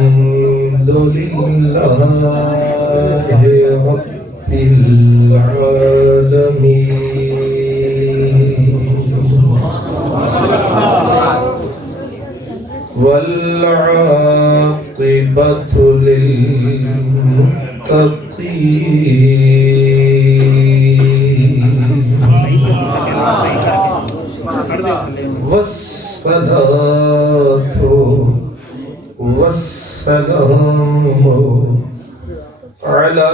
الحمد لله رب العالمين والعاقبة للمتقين والصلاة والسلام على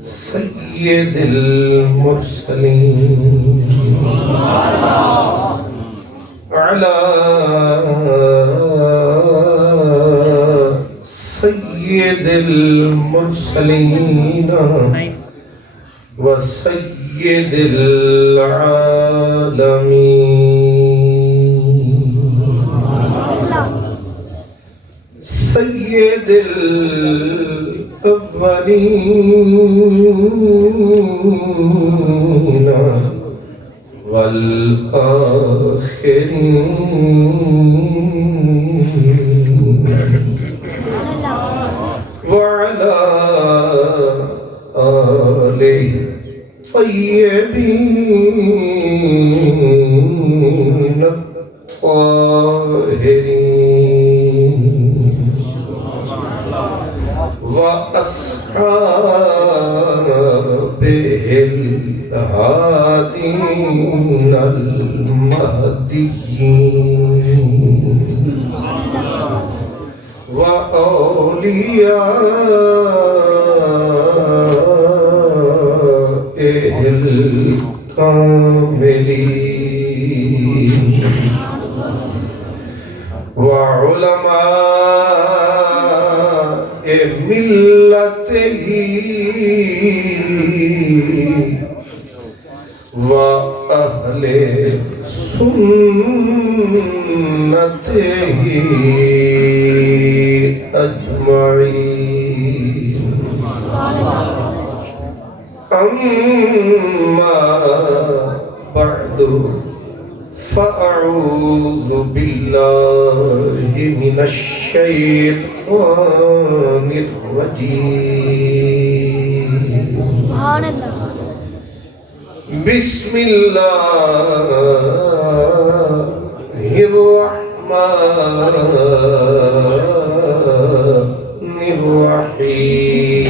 سيد المرسلين على سيد المرسلين وسيد العالمين سيد الأولين والآخرين وعلى آله الطيبين الطاهرين وأصحابه الهادين المهديين وأوليائه الكاملين وعلماء ملته وأهل سنته أجمعين أما بعد فأعوذ بالله من الشيطان الرجيم سبحان الله بسم الله الرحمن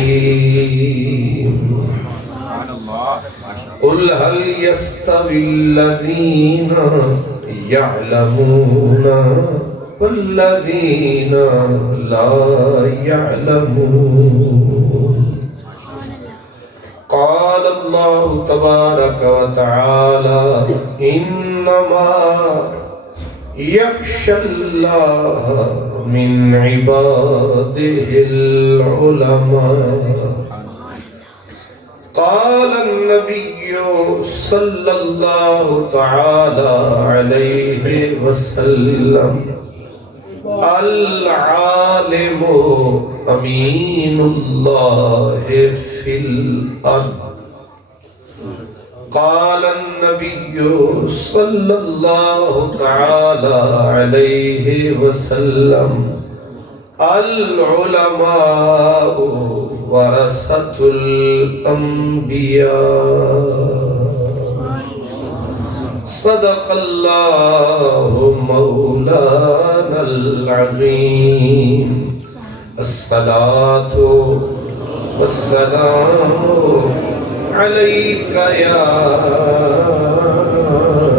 الرحيم قل هل يستوي الذين يعلمون والذين لا يعلمون قال الله تبارك وتعالى إنما يخشى الله من عباده العلماء قال النبي صلى الله تعالى عليه وسلم العالم أمين الله في الأرض قال النبي صلى الله تعالى عليه وسلم العلماء ورثة الأنبياء صدق الله مولانا العظيم الصلاة والسلام عليك يا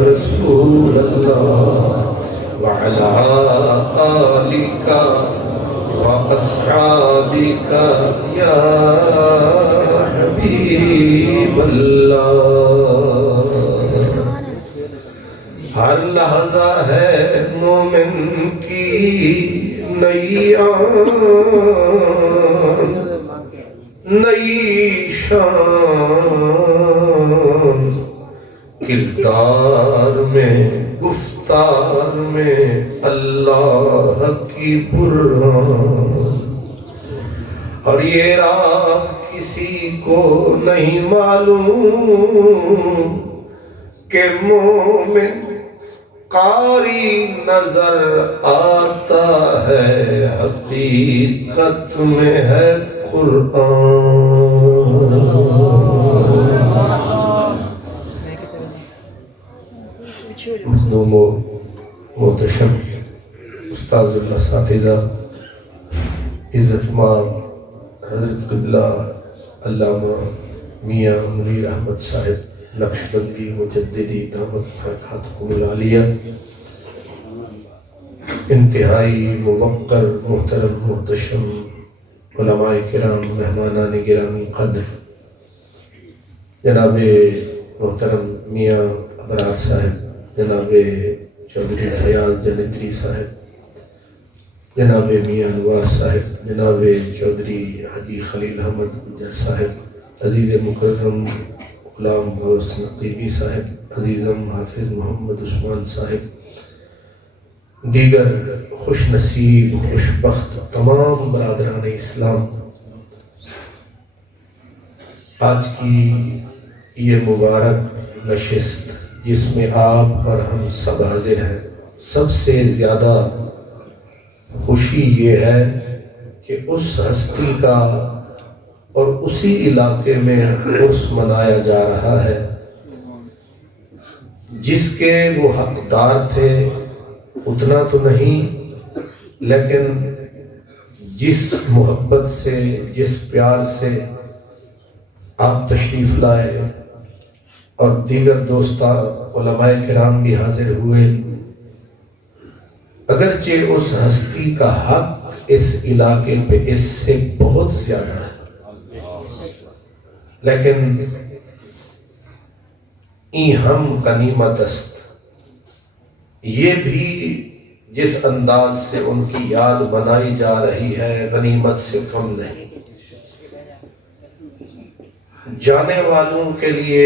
رسول الله وعلى آلك وأصحابك يا حبيب الله ہر لحظہ ہے مومن کی نئی شان کردار میں گفتار میں اللہ کی برہان اور یہ راز کسی کو نہیں معلوم کہ مومن قاری نظر آتا ہے، حقیقت میں ہے قرآن۔ مخدوم و محتشم استاد الاساتذہ، عزت مآب حضرت قبلہ علامہ میاں منیر احمد صاحب نقشبندی مجددی دامت برکاتکم العالیہ، انتہائی موقر محترم محتشم علماء کرام، مہمانان گرامی قدر، جناب محترم میاں ابرار صاحب، جناب چودھری فیاض جلندری صاحب، جناب میاں انوار صاحب، جناب چودھری حاجی خلیل احمد گجر صاحب، عزیز مکرم غلام غوث نقیبی صاحب، عزیزم حافظ محمد عثمان صاحب، دیگر خوش نصیب خوش بخت تمام برادران اسلام، آج کی یہ مبارک نشست جس میں آپ اور ہم سب حاضر ہیں، سب سے زیادہ خوشی یہ ہے کہ اس ہستی کا اور اسی علاقے میں عرس منایا جا رہا ہے جس کے وہ حقدار تھے، اتنا تو نہیں لیکن جس محبت سے، جس پیار سے آپ تشریف لائے اور دیگر دوستان علماء کرام بھی حاضر ہوئے، اگرچہ اس ہستی کا حق اس علاقے پہ اس سے بہت زیادہ ہے، لیکن این ہم غنیمت است، یہ بھی جس انداز سے ان کی یاد منائی جا رہی ہے غنیمت سے کم نہیں۔ جانے والوں کے لیے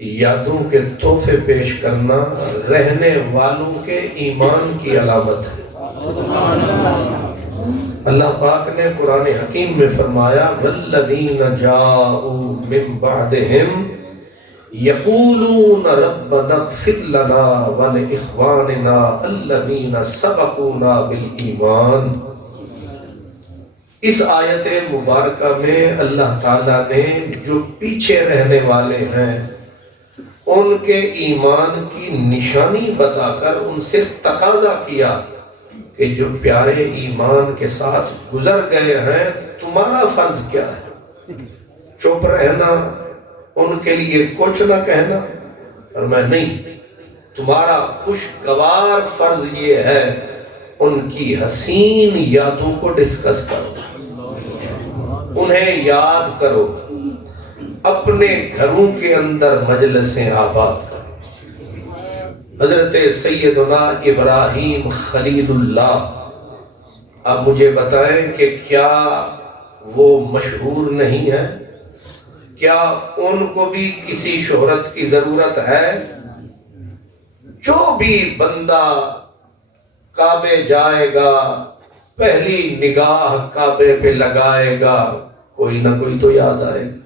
یادوں کے تحفے پیش کرنا رہنے والوں کے ایمان کی علامت ہے۔ اللہ پاک نے قرآن حکیم میں فرمایا والذین جاءوا من بعدہم یقولون ربنا اغفر لنا ولإخواننا الذین سبقونا بالایمان۔ اس آیت مبارکہ میں اللہ تعالیٰ نے جو پیچھے رہنے والے ہیں ان کے ایمان کی نشانی بتا کر ان سے تقاضا کیا کہ جو پیارے ایمان کے ساتھ گزر گئے ہیں تمہارا فرض کیا ہے؟ چپ رہنا، ان کے لیے کچھ نہ کہنا؟ اور میں نہیں، تمہارا خوشگوار فرض یہ ہے ان کی حسین یادوں کو ڈسکس کرو، انہیں یاد کرو، اپنے گھروں کے اندر مجلسیں آباد کرو۔ حضرت سیدنا ابراہیم خلیل اللہ، آپ مجھے بتائیں کہ کیا وہ مشہور نہیں ہے؟ کیا ان کو بھی کسی شہرت کی ضرورت ہے؟ جو بھی بندہ کعبے جائے گا، پہلی نگاہ کعبے پہ لگائے گا، کوئی نہ کوئی تو یاد آئے گا،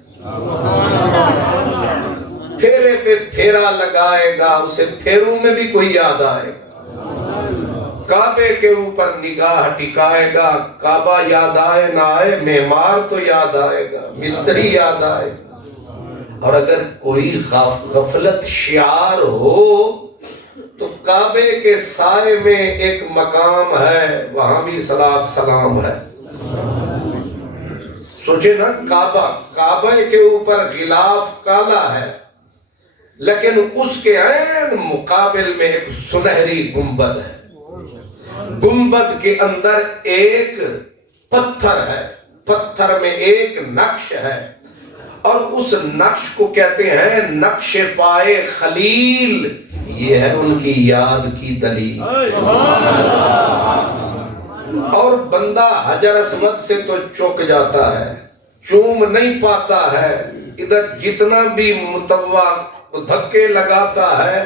پھیرے پہ پھیرا لگائے گا، اسے پھیروں میں بھی کوئی یاد آئے گا، کعبے کے اوپر نگاہ ٹکائے گا، کعبہ یاد آئے نہ آئے، معمار تو یاد آئے گا، مستری یاد آئے گا۔ اور اگر کوئی غفلت شعار ہو تو کعبے کے سائے میں ایک مقام ہے، وہاں بھی صلاۃ سلام ہے۔ سوچے نا، کعبہ کے اوپر غلاف کالا ہے لیکن اس کے عین مقابل میں ایک سنہری گنبد ہے، گنبد کے اندر ایک پتھر ہے، پتھر میں ایک نقش ہے، اور اس نقش کو کہتے ہیں نقش پائے خلیل، یہ ہے ان کی یاد کی دلیل۔ اور بندہ حجر اسود سے تو چوک جاتا ہے، چوم نہیں پاتا ہے، ادھر جتنا بھی متوا دھکے لگاتا ہے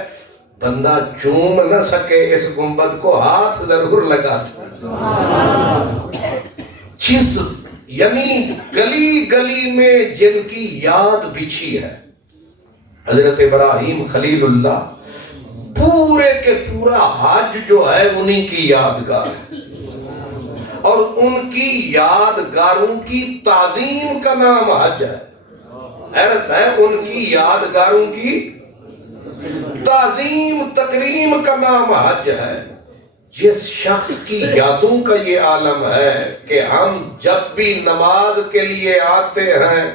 بندہ چوم نہ سکے اس گنبد کو، ہاتھ ضرور لگاتا ہے۔ جس یعنی گلی گلی میں جن کی یاد بچھی ہے. حضرت ابراہیم خلیل اللہ پورے کے پورا حج جو ہے انہی کی یادگار ہے، اور ان کی یادگاروں کی تعظیم کا نام حج ہے. حیرت ہے، ان کی یادگاروں کی تعظیم تکریم کا نام حج ہے. جس شخص کی یادوں کا یہ عالم ہے کہ ہم جب بھی نماز کے لیے آتے ہیں،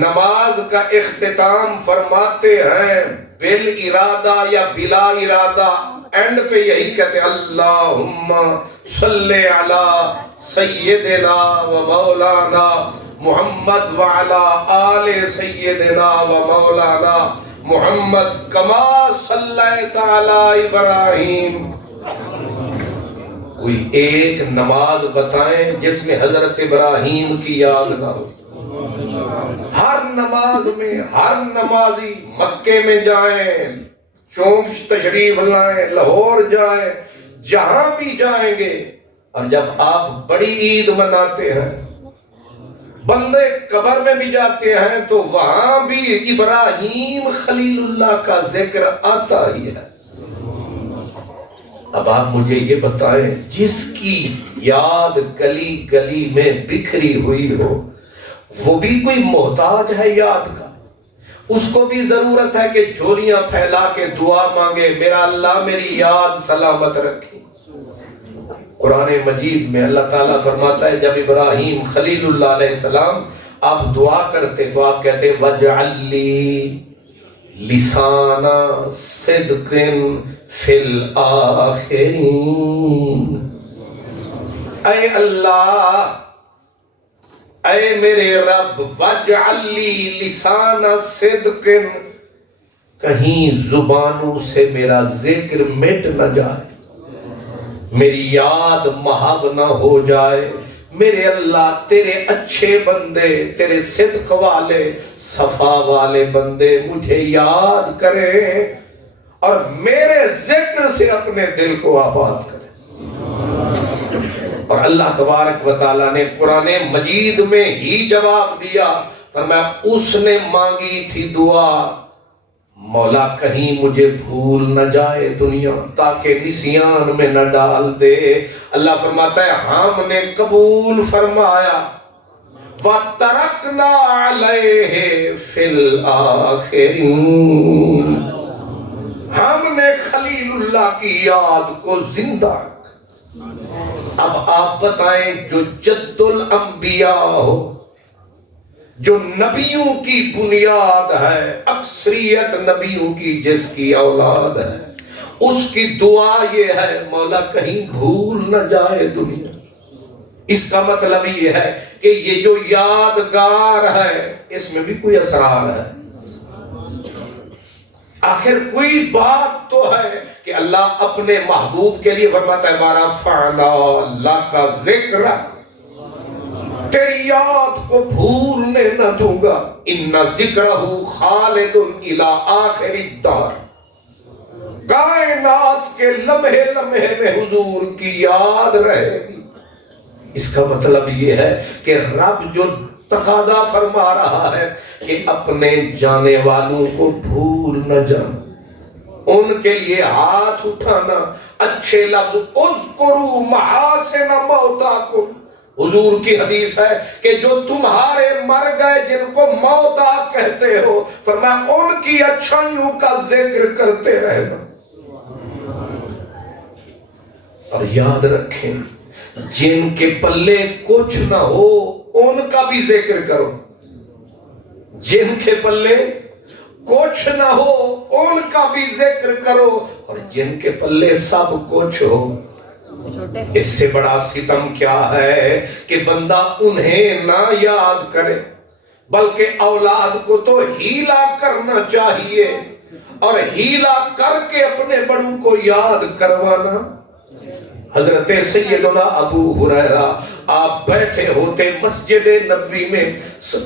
نماز کا اختتام فرماتے ہیں، بال ارادہ یا بلا ارادہ اینڈ پہ یہی کہتے ہیں اللہم صلی علی سیدنا و مولانا محمد وعلا آل سیدنا و مولانا محمد کما صلیت علی ابراہیم. کوئی ایک نماز بتائیں جس میں حضرت ابراہیم کی یاد نہ ہو. ہر نماز میں ہر نمازی مکے میں جائیں، چونک تشریف لائیں، لاہور جائیں، جہاں بھی جائیں گے، اور جب آپ بڑی عید مناتے ہیں، بندے قبر میں بھی جاتے ہیں، تو وہاں بھی ابراہیم خلیل اللہ کا ذکر آتا ہی ہے. اب آپ مجھے یہ بتائیں، جس کی یاد گلی گلی میں بکھری ہوئی ہو، وہ بھی کوئی محتاج ہے یاد کا؟ اس کو بھی ضرورت ہے کہ جھولیاں پھیلا کے دعا مانگے، میرا اللہ میری یاد سلامت رکھے. قرآن مجید میں اللہ تعالیٰ فرماتا ہے جب ابراہیم خلیل اللہ علیہ السلام آپ دعا کرتے تو آپ کہتے وَجْعَلْ لِي لِسَانَ صِدْقٍ فِي الْآخِرِينَ. اے اللہ، اے میرے رب، وَجْعَلْ لِي لِسَانَ صِدْقٍ، کہیں زبانوں سے میرا ذکر مٹ نہ جائے، میری یاد محو نہ ہو جائے. میرے اللہ تیرے اچھے بندے، تیرے صدق والے صفا والے بندے مجھے یاد کریں اور میرے ذکر سے اپنے دل کو آباد کریں. اور اللہ تبارک و تعالیٰ نے قرآن مجید میں ہی جواب دیا، فرمایا اس نے مانگی تھی دعا مولا کہیں مجھے بھول نہ جائے دنیا، تاکہ نسیان میں نہ ڈال دے. اللہ فرماتا ہے ہم نے قبول فرمایا، وَتَرَكْنَا عَلَيْهِ فِي الْآخِرِينَ. ہم نے خلیل اللہ کی یاد کو زندہ رکھا. اب آپ بتائیں جو جد الانبیاء ہو، جو نبیوں کی بنیاد ہے، اکثریت نبیوں کی جس کی اولاد ہے، اس کی دعا یہ ہے مولا کہیں بھول نہ جائے دنیا. اس کا مطلب یہ ہے کہ یہ جو یادگار ہے اس میں بھی کوئی اسرار ہے. آخر کوئی بات تو ہے کہ اللہ اپنے محبوب کے لیے فرماتا ہے وَرَفَعْنَا لَكَ ذِكْرَكَ، تیری یاد کو بھولنے نہ دوں گا. اِنَّ ذِكْرَهُ خَالِدٌ إِلَىٰ آخِرِ الدَّارِ، کائنات کے لمحے لمحے میں حضور کی یاد رہے گی. اس کا مطلب یہ ہے کہ رب جو تقاضا فرما رہا ہے کہ اپنے جانے والوں کو بھول نہ جانا، ان کے لیے ہاتھ اٹھانا، اچھے لفظ اذکروا محاسن موتاکم. حضور کی حدیث ہے کہ جو تمہارے مر گئے جن کو موتا کہتے ہو، فرمایا ان کی اچھائیوں کا ذکر کرتے رہنا. اور یاد رکھیں جن کے پلے کچھ نہ ہو ان کا بھی ذکر کرو. جن کے پلے کچھ نہ ہو ان کا بھی ذکر کرو، اور جن کے پلے سب کچھ ہو. اس سے بڑا ستم کیا ہے کہ بندہ انہیں نہ یاد کرے، بلکہ اولاد کو تو ہیلا کرنا چاہیے، اور ہیلا کر کے اپنے بڑوں کو یاد کروانا. حضرت سیدنا ابو ہریرہ آپ بیٹھے ہوتے مسجد نبوی میں،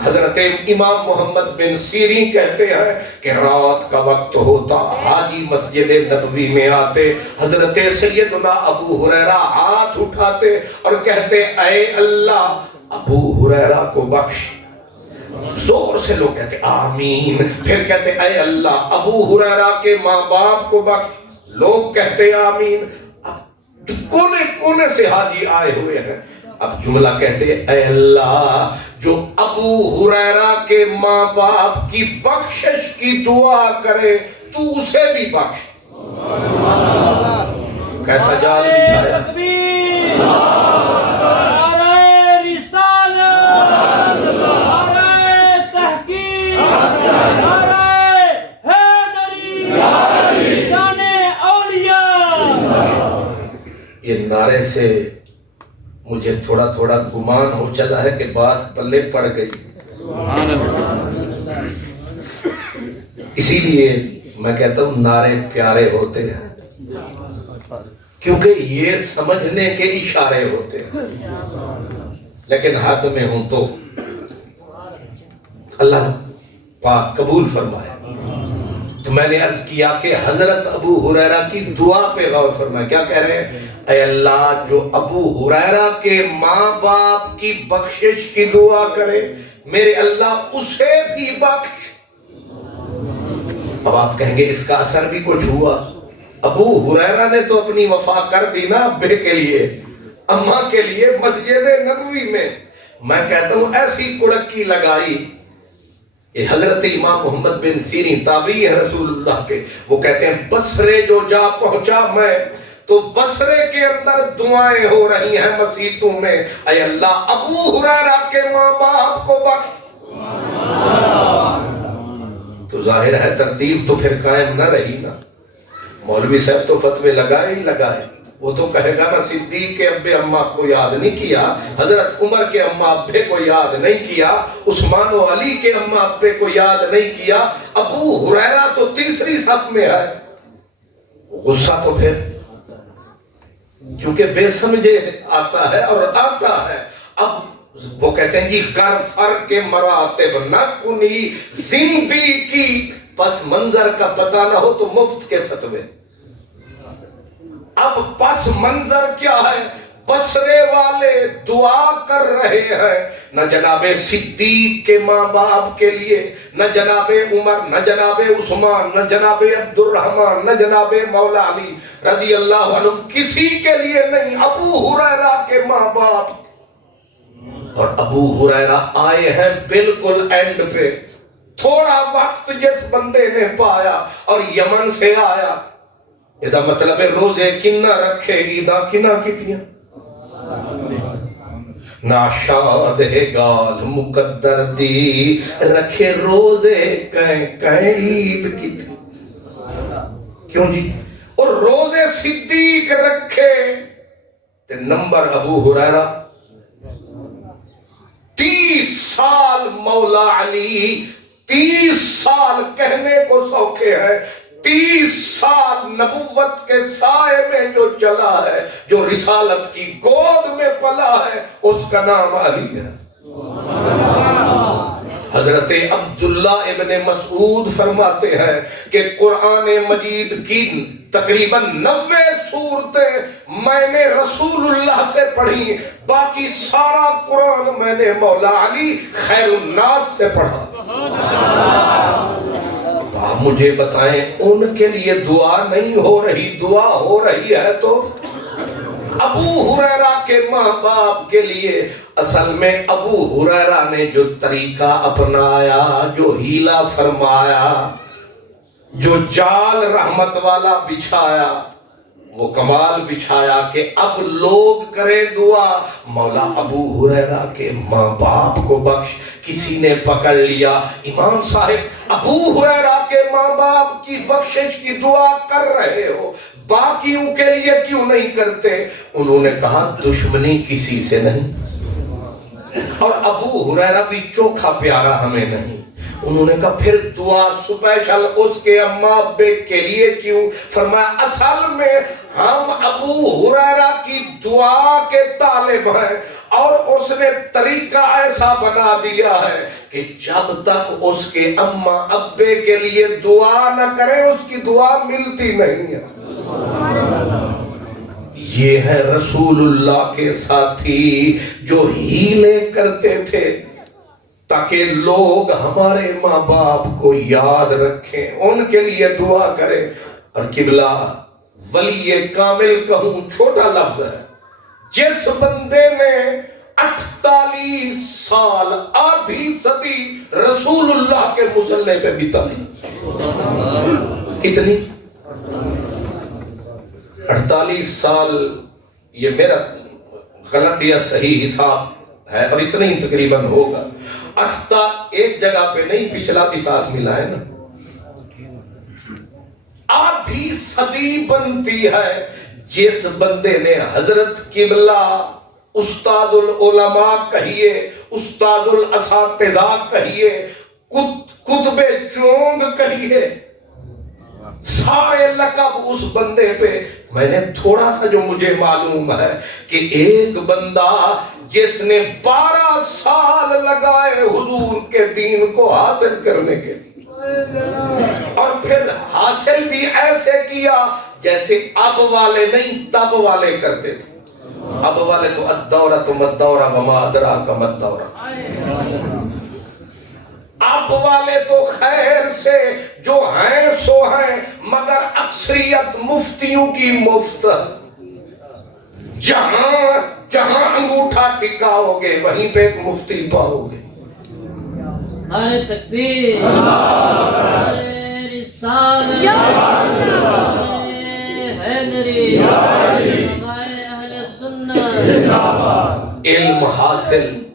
حضرت امام محمد بن سیرین کہتے ہیں کہ رات کا وقت ہوتا، حاجی مسجد نبوی میں آتے، حضرت سیدنا ابو ہریرہ ہاتھ اٹھاتے اور کہتے اے اللہ ابو ہریرہ کو بخش۔ زور سے لوگ کہتے آمین، پھر کہتے اے اللہ ابو ہریرہ کے ماں باپ کو بخش، لوگ کہتے آمین۔ اب کونے کونے سے حاجی آئے ہوئے ہیں، اب جملہ کہتے اے اللہ جو ابو ہریرہ کے ماں باپ کی بخشش کی دعا کرے تو اسے بھی بخش۔ کیسا جال بچھایا، یہ نعرے سے مجھے تھوڑا تھوڑا گمان ہو چلا ہے کہ بات پلے پڑ گئی، اسی لیے میں کہتا ہوں نعرے پیارے ہوتے ہیں کیونکہ یہ سمجھنے کے اشارے ہوتے ہیں، لیکن حد میں ہوں تو اللہ پاک قبول فرمائے۔ تو میں نے عرض کیا کہ حضرت ابو ہریرہ کی دعا پہ غور فرمائے، کیا کہہ رہے ہیں؟ اے اللہ جو ابو ہریرہ کے ماں باپ کی بخشش کی دعا کرے میرے اللہ اسے بھی بخش۔ اب آپ کہیں گے اس کا اثر بھی کچھ ہوا؟ ابو ہریرہ نے تو اپنی وفا کر دی نا ابے کے لیے، اماں کے لیے مسجد نبوی میں کہتا ہوں ایسی کڑکی لگائی۔ یہ حضرت امام محمد بن سیرین تابعی ہیں رسول اللہ کے، وہ کہتے ہیں بصرے جو جا پہنچا میں تو بصرے کے اندر دعائیں ہو رہی ہیں مسیتوں میں، اے اللہ ابو ہریرہ کے ماں باپ کو بخش۔ تو ظاہر ہے ترتیب تو پھر قائم نہ رہی نا، مولوی صاحب تو فتوے لگائے ہی لگائے، وہ تو کہے گا نا صدیق کے ابے اماں کو یاد نہیں کیا، حضرت عمر کے اماں ابے کو یاد نہیں کیا، عثمان و علی کے اماں ابے کو یاد نہیں کیا، ابو ہریرہ تو تیسری صف میں ہے۔ غصہ تو پھر کیونکہ بے سمجھے آتا ہے اور آتا ہے۔ اب وہ کہتے ہیں جی کر فرق مراتب نہ کنی زندگی، پس منظر کا پتہ نہ ہو تو مفت کے فتوے۔ اب پس منظر کیا ہے؟ بصرے والے دعا کر رہے ہیں نہ جناب صدیق کے ماں باپ کے لیے، نہ جناب عمر، نہ جناب عثمان، نہ جناب عبد الرحمن، نہ جناب مولا علی رضی اللہ عنہ، کسی کے لیے نہیں، ابو ہریرہ کے ماں باپ۔ اور ابو ہریرہ آئے ہیں بالکل اینڈ پہ، تھوڑا وقت جس بندے نے پایا اور یمن سے آیا، یہ مطلب ہے روزے کنہ رکھے عیداں کنہ کیتیاں، ناشاد ہے گال مقدر دی رکھے روزے کہیں عید کی تھی۔ کیوں جی؟ اور روزے صدیق رکھے تے نمبر ابو ہریرہ 30 سال مولا علی، 30 سال کہنے کو سوکھے ہے، 30 سال نبوت کے سائے میں جو چلا ہے، جو رسالت کی گود میں پلا ہے، اس کا نام علی ہے۔ حضرت عبداللہ ابن مسعود فرماتے ہیں کہ قرآن مجید کی تقریباً 90 سورتیں میں نے رسول اللہ سے پڑھی، باقی سارا قرآن میں نے مولا علی خیر الناس سے پڑھا۔ آپ مجھے بتائیں ان کے لیے دعا نہیں ہو رہی، دعا ہو رہی ہے تو ابو ہریرہ کے ماں باپ کے لیے۔ اصل میں ابو ہریرہ نے جو طریقہ اپنایا، جو ہیلا فرمایا، جو جال رحمت والا بچھایا، وہ کمال بچھایا کہ اب لوگ کریں دعا مولا ابو ہریرہ کے ماں باپ کو بخش۔ کسی نے پکڑ لیا امام صاحب ابو ہریرہ کے ماں باپ کی بخشش کی دعا کر رہے ہو، باقیوں کے لیے کیوں نہیں کرتے؟ انہوں نے کہا دشمنی کسی سے نہیں، اور ابو ہریرہ بھی چوکھا پیارا ہمیں نہیں۔ انہوں نے کہا پھر دعا سپیشل اس کے اماں ابے کے لیے کیوں؟ فرمایا اصل میں ہم ابو ہریرہ کی دعا کے طالب ہیں، اور اس نے طریقہ ایسا بنا دیا ہے کہ جب تک اس کے اماں ابے کے لیے دعا نہ کریں اس کی دعا ملتی نہیں ہے۔ یہ ہیں رسول اللہ کے ساتھی جو ہیلے کرتے تھے تاکہ لوگ ہمارے ماں باپ کو یاد رکھیں، ان کے لیے دعا کریں۔ اور قبلہ ولی کامل کہوں چھوٹا لفظ ہے، جس بندے نے 48 سال آدھی صدی رسول اللہ کے مصلی پہ بتائی، کتنی؟ 48 سال، یہ میرا غلط یا صحیح حساب ہے اور اتنا ہی تقریباً ہوگا، ایک جگہ پہ نہیں، پچھلا بھی ساتھ ملا ہے نا، آدھی صدی بنتی ہے جس بندے نے حضرت قبلہ استاد العلماء کہیے، استاد الاساتذہ کہیے، قطب چونگ کہیے، سارے لقب اس بندے پہ۔ میں نے تھوڑا سا جو مجھے معلوم ہے کہ ایک بندہ جس نے 12 سال لگائے حضور کے دین کو حاصل کرنے کے لیے، اور پھر حاصل بھی ایسے کیا جیسے اب والے نہیں تب والے کرتے تھے۔ اب والے تو الدورۃ مدورہ وما ادراک مدورہ، اب والے تو خیر سے جو ہیں سو ہیں، مگر اکثریت مفتیوں کی مفت، جہاں انگوٹھا ٹکاؤ گے وہیں پہ ایک مفتی پاؤ گے۔ نعرہ تکبیر، نعرہ رسالت، نعرہ حیدری، نعرہ اہل سنت۔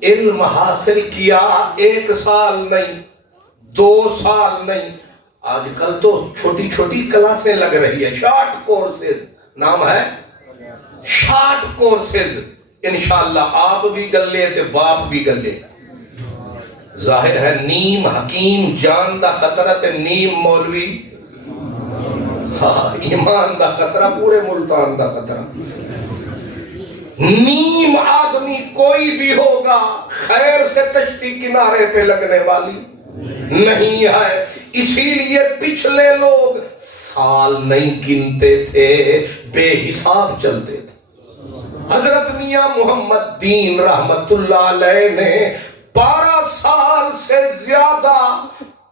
علم حاصل کیا 1 سال نہیں، 2 سال نہیں، آج کل تو چھوٹی چھوٹی کلاسیں لگ رہی ہیں، شارٹ کورسز، نام ہے شارٹ کورسز۔ انشاءاللہ آپ بھی گلے تے باپ بھی گلے، ظاہر ہے نیم حکیم جان دا خطرہ تے نیم مولوی ایمان دا خطرہ، پورے ملتان دا خطرہ۔ نیم آدمی کوئی بھی ہوگا خیر سے کشتی کنارے پہ لگنے والی نہیں ہے، اسی لیے پچھلے لوگ سال نہیں گنتے تھے، بے حساب چلتے تھے۔ حضرت میاں محمد دین رحمت اللہ علیہ نے 12 سال سے زیادہ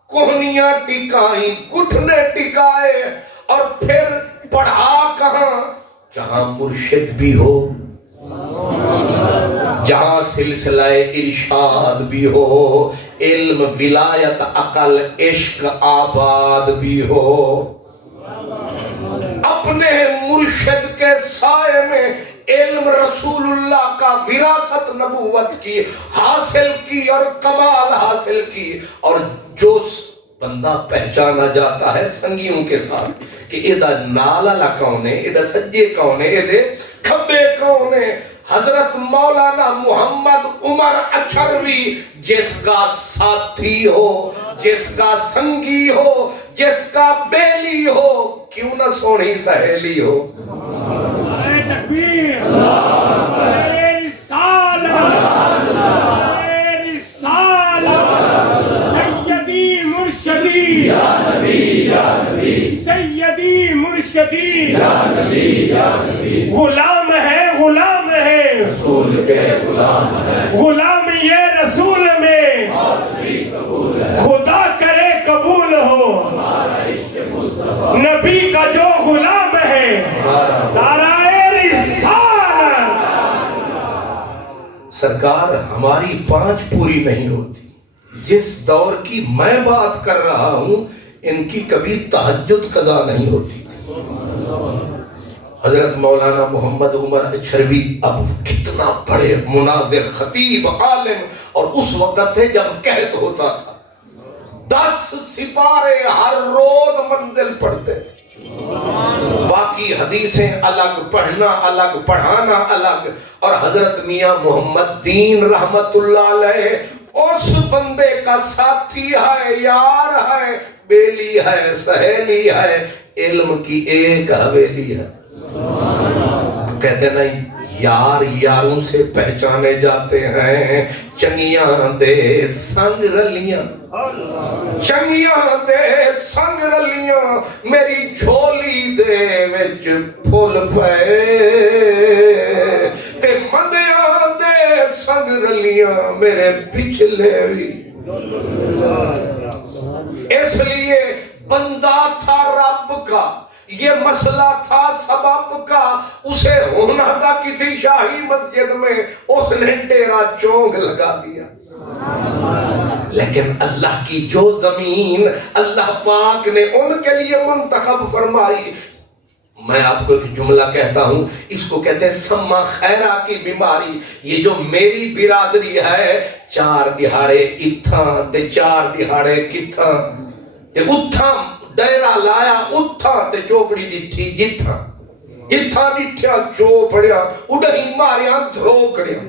کوہنیاں ٹکائیں، گھٹنے ٹکائے، اور پھر پڑھا کہاں؟ جہاں مرشد بھی ہو، جہاں سلسلہ ارشاد بھی ہو، علم ولایت عقل عشق آباد بھی ہو، اپنے مرشد کے سائے میں علم رسول اللہ کا وراثت نبوت کی حاصل کی اور کمال حاصل کی۔ اور جو بندہ پہچانا جاتا ہے سنگیوں کے ساتھ کہ ادھا نالا کون ہے، ادھا سجے کون ہے، ادھے کھبے کون ہے، حضرت مولانا محمد عمر اچھروی جس کا ساتھی ہو، جس کا سنگی ہو، جس کا بیلی ہو، کیوں نہ سونی سہیلی ہو۔ نعرہ تکبیر، نعرہ رسالت، نعرہ رسالت، سیدی مرشدی یا نبی یا نبی، سیدی مرشدی یا نبی یا نبی، غلام ہے رسول کے غلام ہے، غلام یہ رسول میں خدا کرے قبول ہو، نبی کا جو غلام ہے نعرہ رسالت۔ سرکار ہماری 5 پوری نہیں ہوتی، جس دور کی میں بات کر رہا ہوں ان کی کبھی تہجد قضا نہیں ہوتی۔ حضرت مولانا محمد عمر اچھروی اب کتنا بڑے مناظر خطیب عالم، اور اس وقت تھے جب قحط ہوتا تھا، 10 سپارے ہر روز منزل پڑھتے تھے، باقی حدیثیں الگ، پڑھنا الگ، پڑھانا الگ۔ اور حضرت میاں محمد دین رحمت اللہ علیہ اس بندے کا ساتھی ہے، یار ہے، بیلی ہے، سہیلی ہے، علم کی ایک حویلی ہے۔ کہتے نہیں یار یاروں سے پہچانے جاتے ہیں، چنگیاں دے سنگ رلیاں، چنگیاں دے سنگ رلیاں، میری جھولی دے وچ پھول پے میاں میرے پچھلے بھی. اس لیے بندہ تھا رب کا, یہ مسئلہ تھا سبب کا, اسے ہونا تھا کسی شاہی مسجد میں, اس نے ڈیرا چونگ لگا دیا. لیکن اللہ کی جو زمین اللہ پاک نے ان کے لیے منتخب فرمائی. میں آپ کو ایک جملہ کہتا ہوں, اس کو کہتے ہیں سما خیرہ کی بیماری. یہ جو میری برادری ہے, 4 دہاڑے اتھاں تے 4 دہاڑے کتھاں, تے اتھاں ڈیرا لایا اتھاں تے چوپڑی ڈٹھی جتھاں, اتھاں ڈٹھیا چوپڑیا اڑہی ماریاں دھروکڑیاں.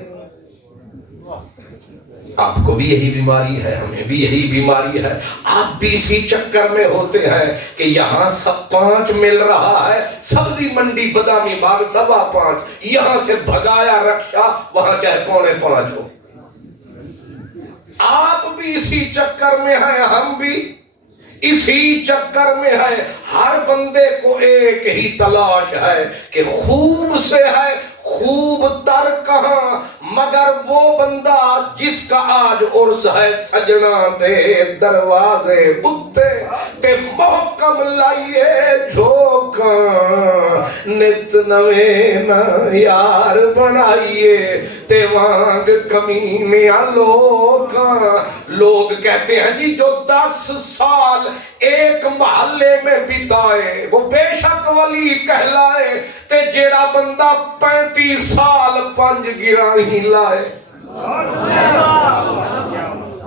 آپ کو بھی یہی بیماری ہے, ہمیں بھی یہی بیماری ہے. آپ بھی اسی چکر میں ہوتے ہیں کہ یہاں سب 5 مل رہا ہے, سبزی منڈی بادامی باغ 5.25, یہاں سے بھگایا رکشا, وہاں چاہے 4.25 ہو. آپ بھی اسی چکر میں ہیں, ہم بھی اسی چکر میں ہے. ہر بندے کو ایک ہی تلاش ہے کہ خوب سے ہے خوب تر کہاں, مگر وہ بندہ جس کا آج عرس ہے سجنا دے دروازے اتے تے محکم لائیے جھوکاں, نت نویں نا یار بنائیے تے وانگ کمینیاں لوکاں. لوگ کہتے ہیں جی جو 10 سال ایک محلے میں بتائے وہ بے شک ولی کہلائے, تے جیڑا بندہ 35 سال 5 گراہی لائے.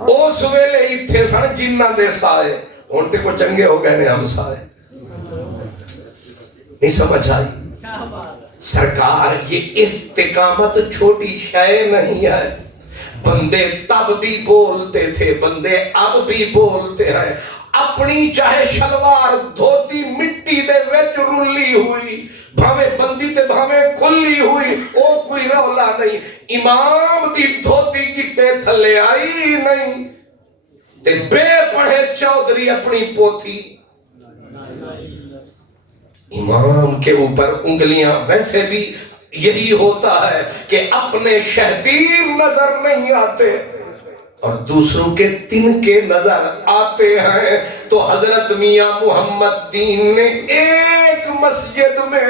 اس ویلے اتھے سن جنہ دے سائے, ہن تے کو چنگے ہو گئے نے ہم سائے. نہیں سمجھ آئی سرکار, یہ استقامت چھوٹی شے نہیں ہے. بندے تب بھی بولتے تھے, بندے اب بھی بولتے ہیں. اپنی چاہے شلوار دھوتی مٹی دے وچ رلی ہوئی, بھاویں بندی تے بھاویں کھلی ہوئی, او کوئی رولا نہیں. امام دی دھوتی گٹے تھلے آئی نہیں, تے بے پڑھے چودھری اپنی پوتھی. امام کے اوپر انگلیاں, ویسے بھی یہی ہوتا ہے کہ اپنے شہدیر نظر نہیں آتے اور دوسروں کے تنکے نظر آتے ہیں. تو حضرت میاں محمد دین نے ایک مسجد میں,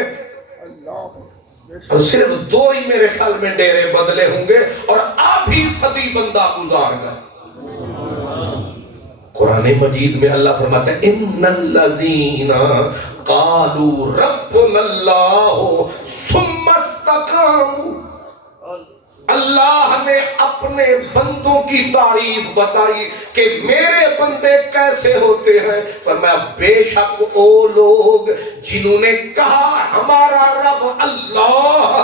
اور صرف 2 ہی میرے خیال میں ڈیرے بدلے ہوں گے, اور آدھی صدی بندہ گزار گئے. قرآن مجید میں اللہ فرماتا ہے ان الذین قالوا ربنا اللہ ثم استقاموا. اللہ نے اپنے بندوں کی تعریف بتائی کہ میرے بندے کیسے ہوتے ہیں. فرمایا بے شک او لوگ جنہوں نے کہا ہمارا رب اللہ,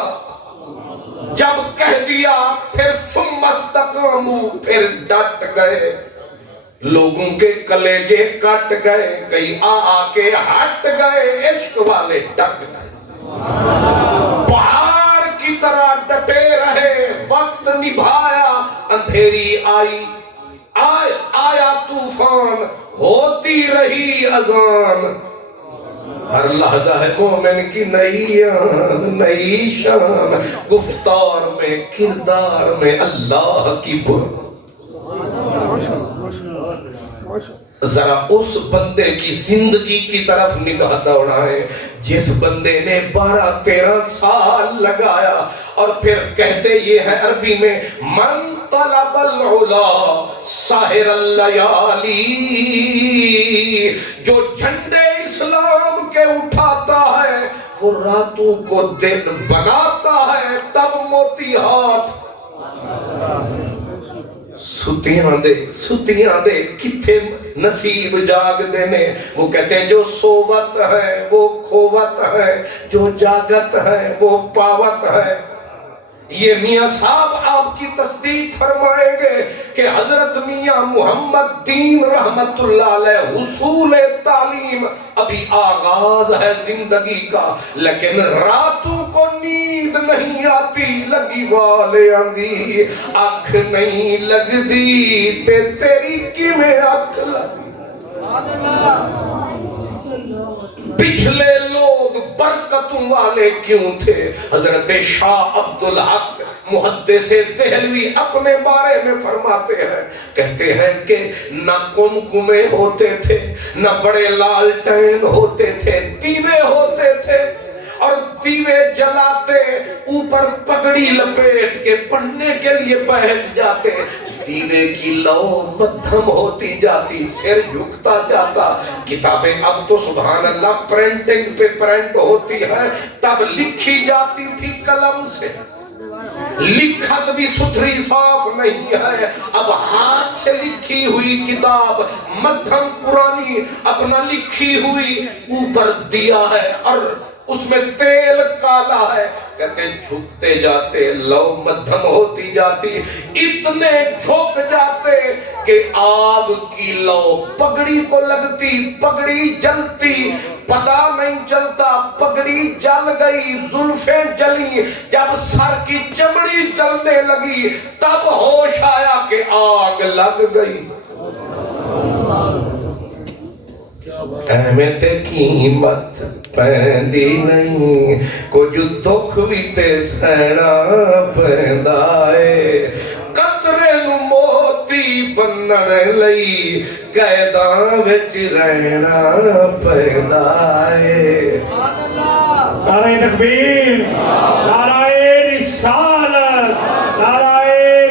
جب کہہ دیا پھر ثم استقاموا, پھر ڈٹ گئے. لوگوں کے کلیجے کٹ گئے, کئی آ کے ہٹ گئے, عشق والے ڈٹ گئے. پہاڑ کی طرح ڈٹے رہے, وقت نبھایا, اندھیری آئی, آیا طوفان, ہوتی رہی اذان. ہر لحظہ ہے مومن کی نئی آن نئی شان, گفتار میں کردار میں اللہ کی برکت. ذرا اس بندے کی زندگی کی طرف نگاہ دوڑائیں جس بندے نے 12-13 سال لگایا, اور پھر کہتے یہ ہے عربی میں من طلب العلا ساحر اللیالی, جو جھنڈے اسلام کے اٹھاتا ہے وہ راتوں کو دن بناتا ہے. تب موتی ہاتھ ستیاں دے کتھے نصیب جاگ دینے. وہ کہتے ہیں جو سووت ہے وہ کھووت ہے, جو جاگت ہے وہ پاوت ہے. یہ میاں صاحب آپ کی تصدیق فرمائیں گے کہ حضرت میاں محمد دین رحمت اللہ علیہ حصول تعلیم ابھی آغاز ہے زندگی کا, لیکن راتوں کو نیند نہیں آتی, لگی والے آندھی آنکھ نہیں لگ دی تے تیری کی میں آنکھ لگ. پچھلے لوگ برکتوں والے کیوں تھے؟ حضرت شاہ عبدالحق محدث دہلوی اپنے بارے میں فرماتے ہیں، کہتے ہیں کہ نہ کمکمے ہوتے تھے، نہ بڑے لالٹین ہوتے تھے، دیوے ہوتے تھے، اور دیوے جلاتے، اوپر پگڑی لپیٹ کے پڑھنے کے لیے بیٹھ جاتے، دیوے کی لو مدھم ہوتی جاتی، سر جھکتا جاتا۔ کتابیں اب تو سبحان اللہ پرنٹنگ پہ پرنٹ ہوتی ہیں، تب لکھی جاتی تھی قلم سے، لکھت بھی ستھری صاف نہیں ہے، اب ہاتھ سے لکھی ہوئی کتاب مدھم پرانی اپنا لکھی ہوئی اوپر دیا ہے اور اس میں تیل کالا ہے، کہتے جھکتے جاتے، لو مدھم ہوتی جاتی، اتنے جھک جاتے کہ آگ کی لو پگڑی کو لگتی، پگڑی جلتی، پتہ نہیں چلتا، پگڑی جل گئی، زلفیں جلی، جب سر کی چمڑی جلنے لگی تب ہوش آیا کہ آگ لگ گئی۔ احمد قیمت پیندی نہیں، کچھ دکھ بھی تے سہنا پیندا ہے، قطرے نو موتی بنن لئی قیداں وچ رہنا پیندا ہے۔ نعرہ تکبیر، نعرہ رسالت، نعرہ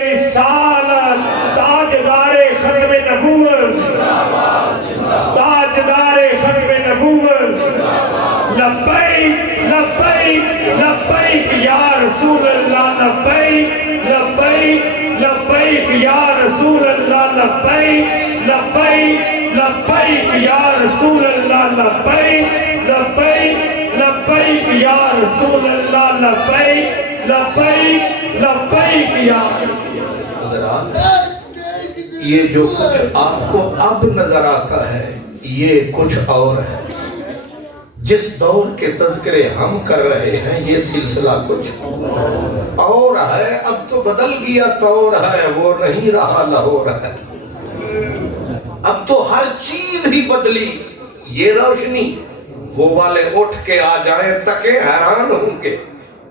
رسالت، تاجدار ختم نبوت، تاجدار ختم نبوت، لبیک لبیک لبیک یا رسول اللہ، لبیک لبیک لبیک یا رسول اللہ، لبیک لبیک لبیک یا رسول اللہ، لبیک لبیک لبیک یا رسول اللہ، لبیک لبیک لبیک یا یہ جو کچھ آپ کو اب نظر آتا ہے یہ کچھ اور ہے، جس دور کے تذکرے ہم کر رہے ہیں یہ سلسلہ کچھ اور ہے، اب تو بدل گیا طور ہے، وہ نہیں رہا لاہور ہے، اب تو ہر چیز ہی بدلی، یہ روشنی وہ والے اٹھ کے آ جائیں تکے حیران ہوں گے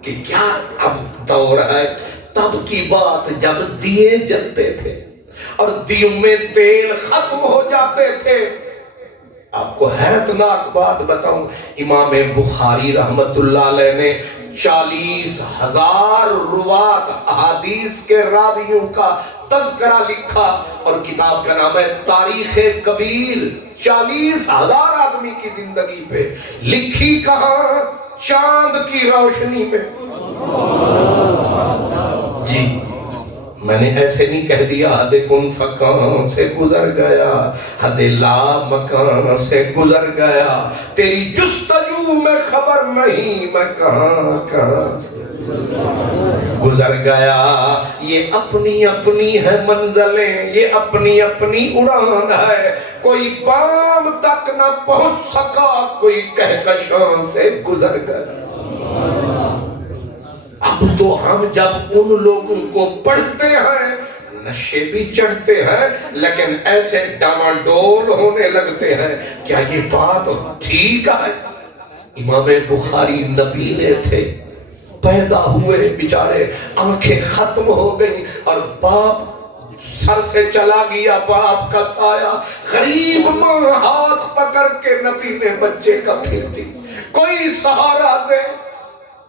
کہ کیا اب دور ہے۔ تب کی بات جب دیے جلتے تھے اور دیوں میں تیل ختم ہو جاتے تھے۔ آپ کو حیرتناک بات بتاؤں، امام بخاری رحمت اللہ علیہ نے 40,000 روات احادیث کے راویوں کا تذکرہ لکھا اور کتاب کا نام ہے تاریخ کبیر۔ 40,000 آدمی کی زندگی پہ لکھی کہاں؟ چاند کی روشنی میں۔ جی میں نے ایسے نہیں کہہ دیا حد کن فکان سے گزر گیا، حد لا مکان سے گزر گیا، تیری جستجو میں خبر نہیں میں کہاں کہاں سے گزر گیا۔ یہ اپنی اپنی ہے منزلیں، یہ اپنی اپنی اڑان ہے، کوئی بام تک نہ پہنچ سکا، کوئی کہکشاں سے گزر گیا۔ اب تو ہم جب ان لوگوں کو پڑھتے ہیں نشے بھی چڑھتے ہیں لیکن ایسے ڈاماڈول ہونے لگتے ہیں، کیا یہ بات ٹھیک ہے؟ امام بخاری نبیلے تھے، پیدا ہوئے بیچارے، آنکھیں ختم ہو گئی اور باپ سر سے چلا گیا، باپ کا سایہ، غریب ماں ہاتھ پکڑ کے نبی نے بچے کا پھرتی، کوئی سہارا دے،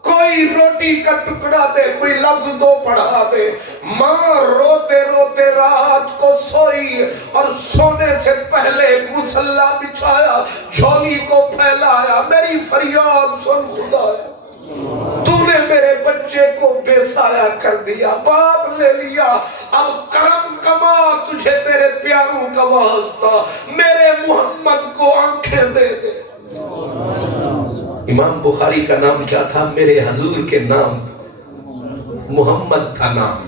کوئی روٹی کا ٹکڑا دے، کوئی لفظ دو پڑھا دے۔ ماں روتے روتے رات کو سوئی اور سونے سے پہلے مصلا بچھایا، جھولی کو پھیلایا، میری فریاد سن خدایا، تو نے میرے بچے کو بے سایہ کر دیا، باپ لے لیا، اب کرم کما، تجھے تیرے پیاروں کا واسطہ، میرے محمد کو آنکھیں دے دے۔ امام بخاری کا نام کیا تھا؟ میرے حضور کے نام محمد تھا نام،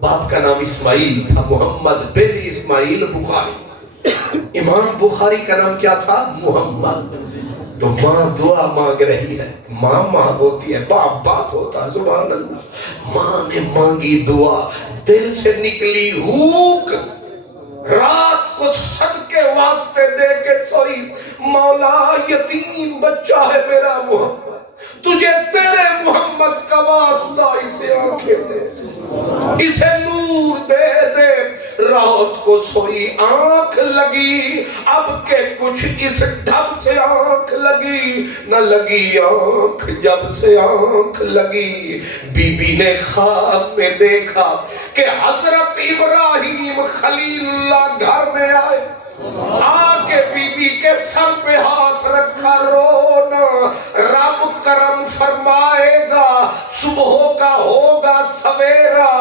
باپ کا نام اسماعیل تھا، محمد بن اسماعیل بخاری۔ امام بخاری کا نام کیا تھا؟ محمد۔ تو ماں دعا مانگ رہی ہے، ماں ماں ہوتی ہے، باپ باپ ہوتا ہے، سبحان اللہ۔ ماں نے مانگی دعا، دل سے نکلی ہوک، رات کو صدقے واسطے دے کے سوئی، مولا یتیم بچہ ہے میرا محمد، تجھے تیرے محمد کا واسطہ اسے آنکھیں دے، اسے نور دے دے۔ رات کو سوئی آنکھ لگی، اب کہ کچھ اس ڈھب سے آنکھ لگی، نہ لگی آنکھ جب سے آنکھ لگی۔ بی بی نے خواب میں دیکھا کہ حضرت ابراہیم خلیل اللہ گھر میں آئے، آکے بی بی کے سر پہ ہاتھ رکھا، رونا، رب کرم فرمائے گا، صبح کا ہوگا سویرا،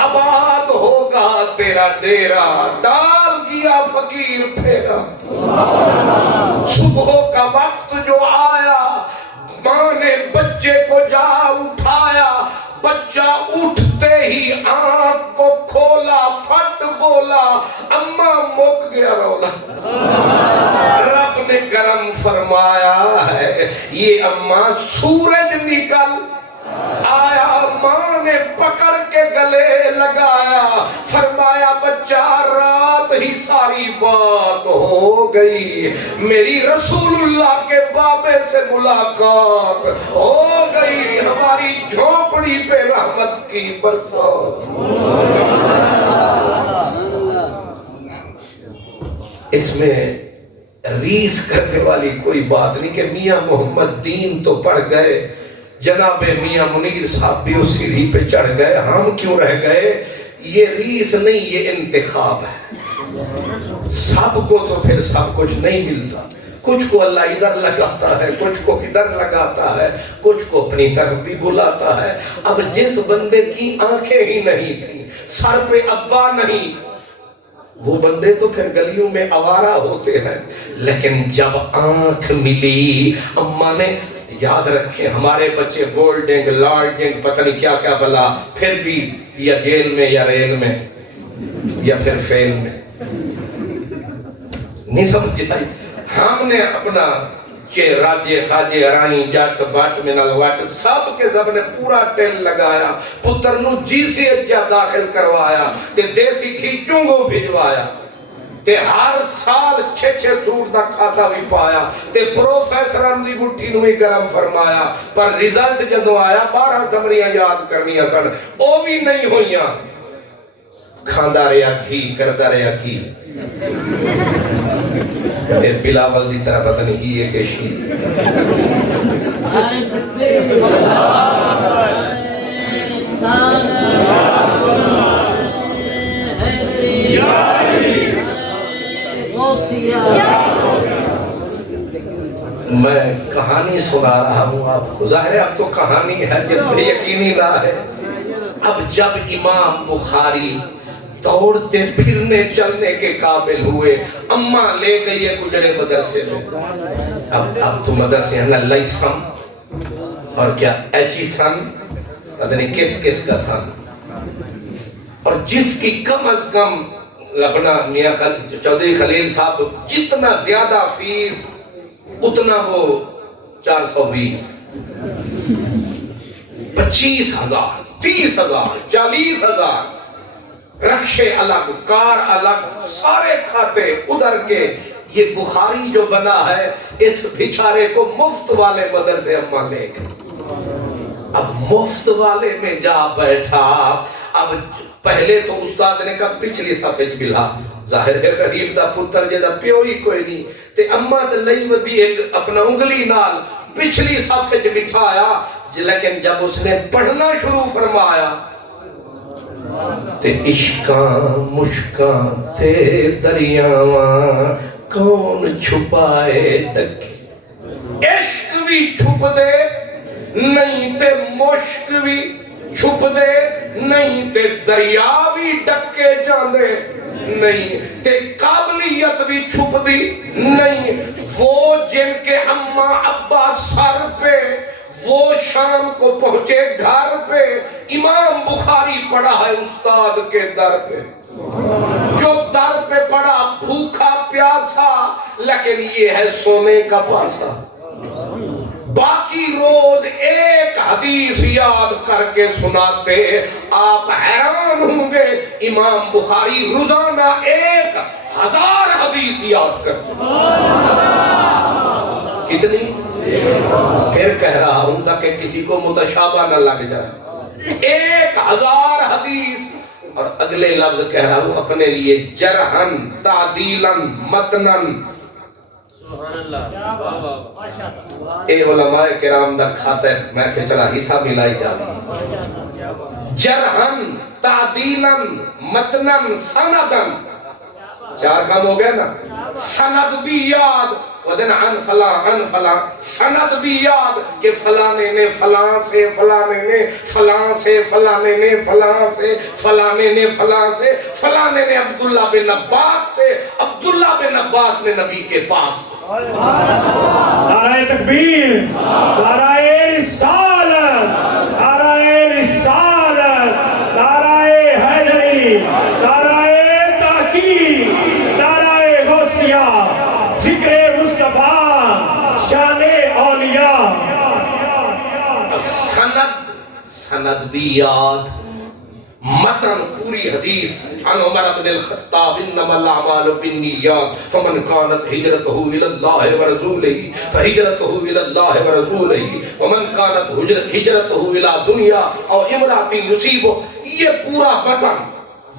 آباد ہوگا تیرا ڈیرا، ڈال گیا فقیر پھیرا۔ صبح کا وقت جو آیا، ماں نے بچے کو جا اٹھایا، بچہ اٹھتے ہی آنکھ کو کھولا، فٹ بولا، اماں مک گیا رولا۔ رب نے کرم فرمایا ہے، یہ اماں سورج نکل آیا، ماں نے پکڑ کے گلے لگایا، فرمایا بچہ رات ہی ساری بات ہو گئی، میری رسول اللہ کے بابے سے ملاقات ہو گئی، ہماری جھونپڑی پہ رحمت کی برسات۔ اس میں ریس کرنے والی کوئی بات نہیں کہ میاں محمد دین تو پڑھ گئے، جناب میاں منیر صاحب بھی اس سیڑھی پہ چڑھ گئے، ہم کیوں رہ گئے؟ یہ ریس نہیں، یہ انتخاب ہے۔ سب کو تو پھر سب کچھ نہیں ملتا، کچھ کو اللہ ادھر لگاتا ہے، کچھ کو ادھر لگاتا ہے، کچھ کو اپنی طرف بھی بلاتا ہے۔ اب جس بندے کی آنکھیں ہی نہیں تھیں، سر پہ ابا نہیں، وہ بندے تو پھر گلیوں میں آوارہ ہوتے ہیں، لیکن جب آنکھ ملی، اماں نے یاد رکھیں ہمارے بچے گولڈنگ لارڈنگ پتہ نہیں کیا کیا بلا، پھر بھی یا جیل میں یا ریل میں یا پھر فیل میں، نہیں سمجھ آئی۔ ہم نے اپنا راجے خاجے ارائیں جٹ بٹ منل وٹ سب کے سب نے پورا ٹیل لگایا، پتر نو جی سی اجا داخل کروایا تے دیسی گھی چونگو بھجوایا تے ہر سال 6 سوٹ دا کھاتا بھی پایا تے پروفیسران دی مٹھی نو ہی گرم فرمایا، پر ریزلٹ جدو آیا 12 سمریاں یاد کرنیاں تن، او بھی نہیں ہوئیاں، کھاندہ رہا گھی کردہ رہا گھی تے بلاول دی طرح پتہ نہیں ہی ایک شیر۔ میں کہانی سنا رہا ہوں آپ کو، ظاہر ہے اب تو کہانی ہے جس میں یقینی نہ ہے۔ اب جب امام بخاری دوڑتے پھرنے چلنے کے قابل ہوئے، اماں لے گئی ہے کجڑے مدرسے میں، اب تو مدرسے ہیں نا لیسم اور کیا ایچی سن، پتہ نہیں کس کا سن، اور جس کی کم از کم اپنا میاں چودھری خلیل صاحب جتنا زیادہ فیس اتنا وہ 420 25,000 30,000 40,000 رکشے الگ کار الگ سارے کھاتے ادھر کے، یہ بخاری جو بنا ہے اس بھیچارے کو مفت والے مدرسے اماں لے گئے۔ اب مفت والے میں جا بیٹھا، اب پہلے تو استاد نے کہا پچھلی صفحے بلا، ظاہر ہے غریب دا پتر جیدہ پیو ہی کوئی نہیں، تے اماں تے لئی ودی ایک اپنا انگلی نال پچھلی صفحے بٹھایا، لیکن جب اس نے پڑھنا شروع فرمایا تے عشقاں مشکاں تے دریاواں کون چھپائے ڈکے، عشق بھی چھپ دے نہیں تے مشک بھی چھپ دے نہیں تے دریا بھی ڈکے جاندے نہیں تے قابلیت بھی چھپ دی نہیں، وہ جن کے اماں ابا سر پہ وہ شام کو پہنچے گھر پہ، امام بخاری پڑا ہے استاد کے در پہ، جو در پہ پڑا بھوکا پیاسا لیکن یہ ہے سونے کا پاسا، باقی روز ایک حدیث یاد کر کے سناتے، آپ حیران ہوں گے امام بخاری روزانہ 1000 حدیث یاد کرتے، کتنی پھر کہہ رہا ہوں تاکہ کسی کو متشابہ نہ لگ جائے 1000 حدیث اور اگلے لفظ کہہ رہا ہوں اپنے لیے جرحن تعدیلاً متنن اے علماء کرام دا کھاتا ہے میں کہ چلا حصہ ملائی جا رہی جرحن تعدیلاً متنن سندن 4 کام ہو گئے نا سند بھی یاد ودن عن فلاں سند بھی یاد کہ فلانے نے فلاں سے فلانے نے فلاں سے فلانے نے فلاں سے فلانے نے فلاں سے فلانے نے عبداللہ بن عباس سے عبداللہ بن عباس نے نبی کے پاس نعرہ تکبیر نعرہ رسالت نعرہ رسالت نعرہ حیدری نعرہ تحقیق نعرہ غوثیہ ذکر مصطفیٰ شان اولیاء سند بھی یاد متن پوری حدیث عن عمر بن الخطاب انما الاعمال بالنیات فمن كانت هجرته الى الله ورسوله فهجرته الى الله ورسوله ومن كانت هجرته الى دنیا او امرأة يصيبه یہ پورا متن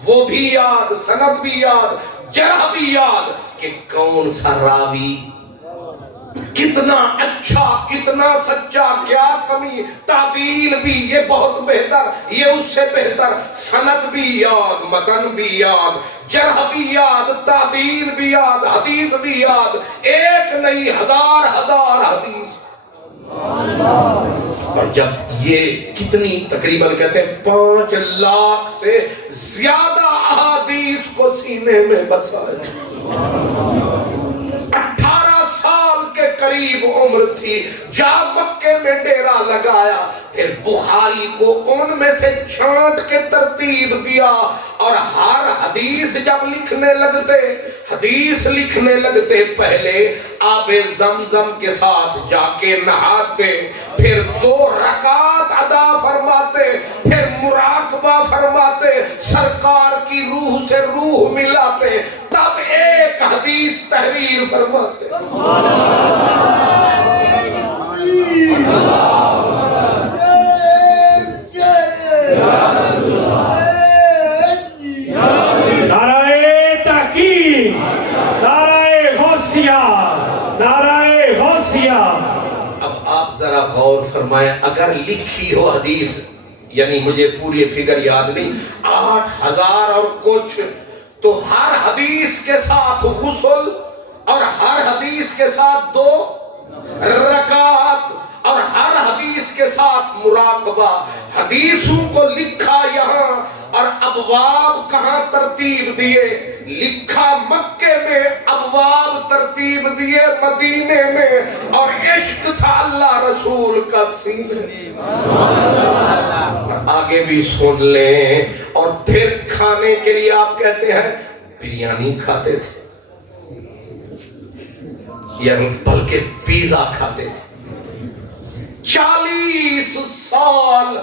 وہ بھی یاد سند بھی یاد جرح بھی یاد کہ کون سا راوی کتنا اچھا کتنا سچا کیا کمی تعدیل بھی یہ بہت بہتر یہ اس سے بہتر سند بھی یاد متن بھی یاد جرح بھی یاد تعدیل بھی یاد حدیث بھی یاد ایک نہیں 1000 حدیث اور جب یہ کتنی تقریباً کہتے ہیں 5 لاکھ سے زیادہ احادیث کو سینے میں بسایا 18 سال کے قریب عمر تھی جا مکے میں ڈیرا لگایا پھر بخاری کو ان میں سے چھانٹ کے ترتیب دیا اور ہر حدیث جب حدیث لکھنے لگتے پہلے آب زمزم کے ساتھ جا کے نہاتے پھر 2 رکعت ادا فرماتے پھر مراقبہ فرماتے سرکار کی روح سے روح ملاتے تب ایک حدیث تحریر فرماتے اب آپ ذرا غور فرمائیں اگر لکھی ہو حدیث یعنی مجھے پوری فگر یاد نہیں 8000 اور کچھ تو ہر حدیث کے ساتھ غسل اور ہر حدیث کے ساتھ 2 رکعت اور ہر حدیث کے ساتھ مراقبہ حدیثوں کو لکھا یہاں اور ابواب کہاں ترتیب دیے لکھا مکے میں ابواب ترتیب دیے مدینے میں اور عشق تھا اللہ رسول کا سینے اور آگے بھی سن لیں اور پھر کھانے کے لیے آپ کہتے ہیں بریانی کھاتے تھے یا بلکہ پیزا کھاتے تھے 40 سال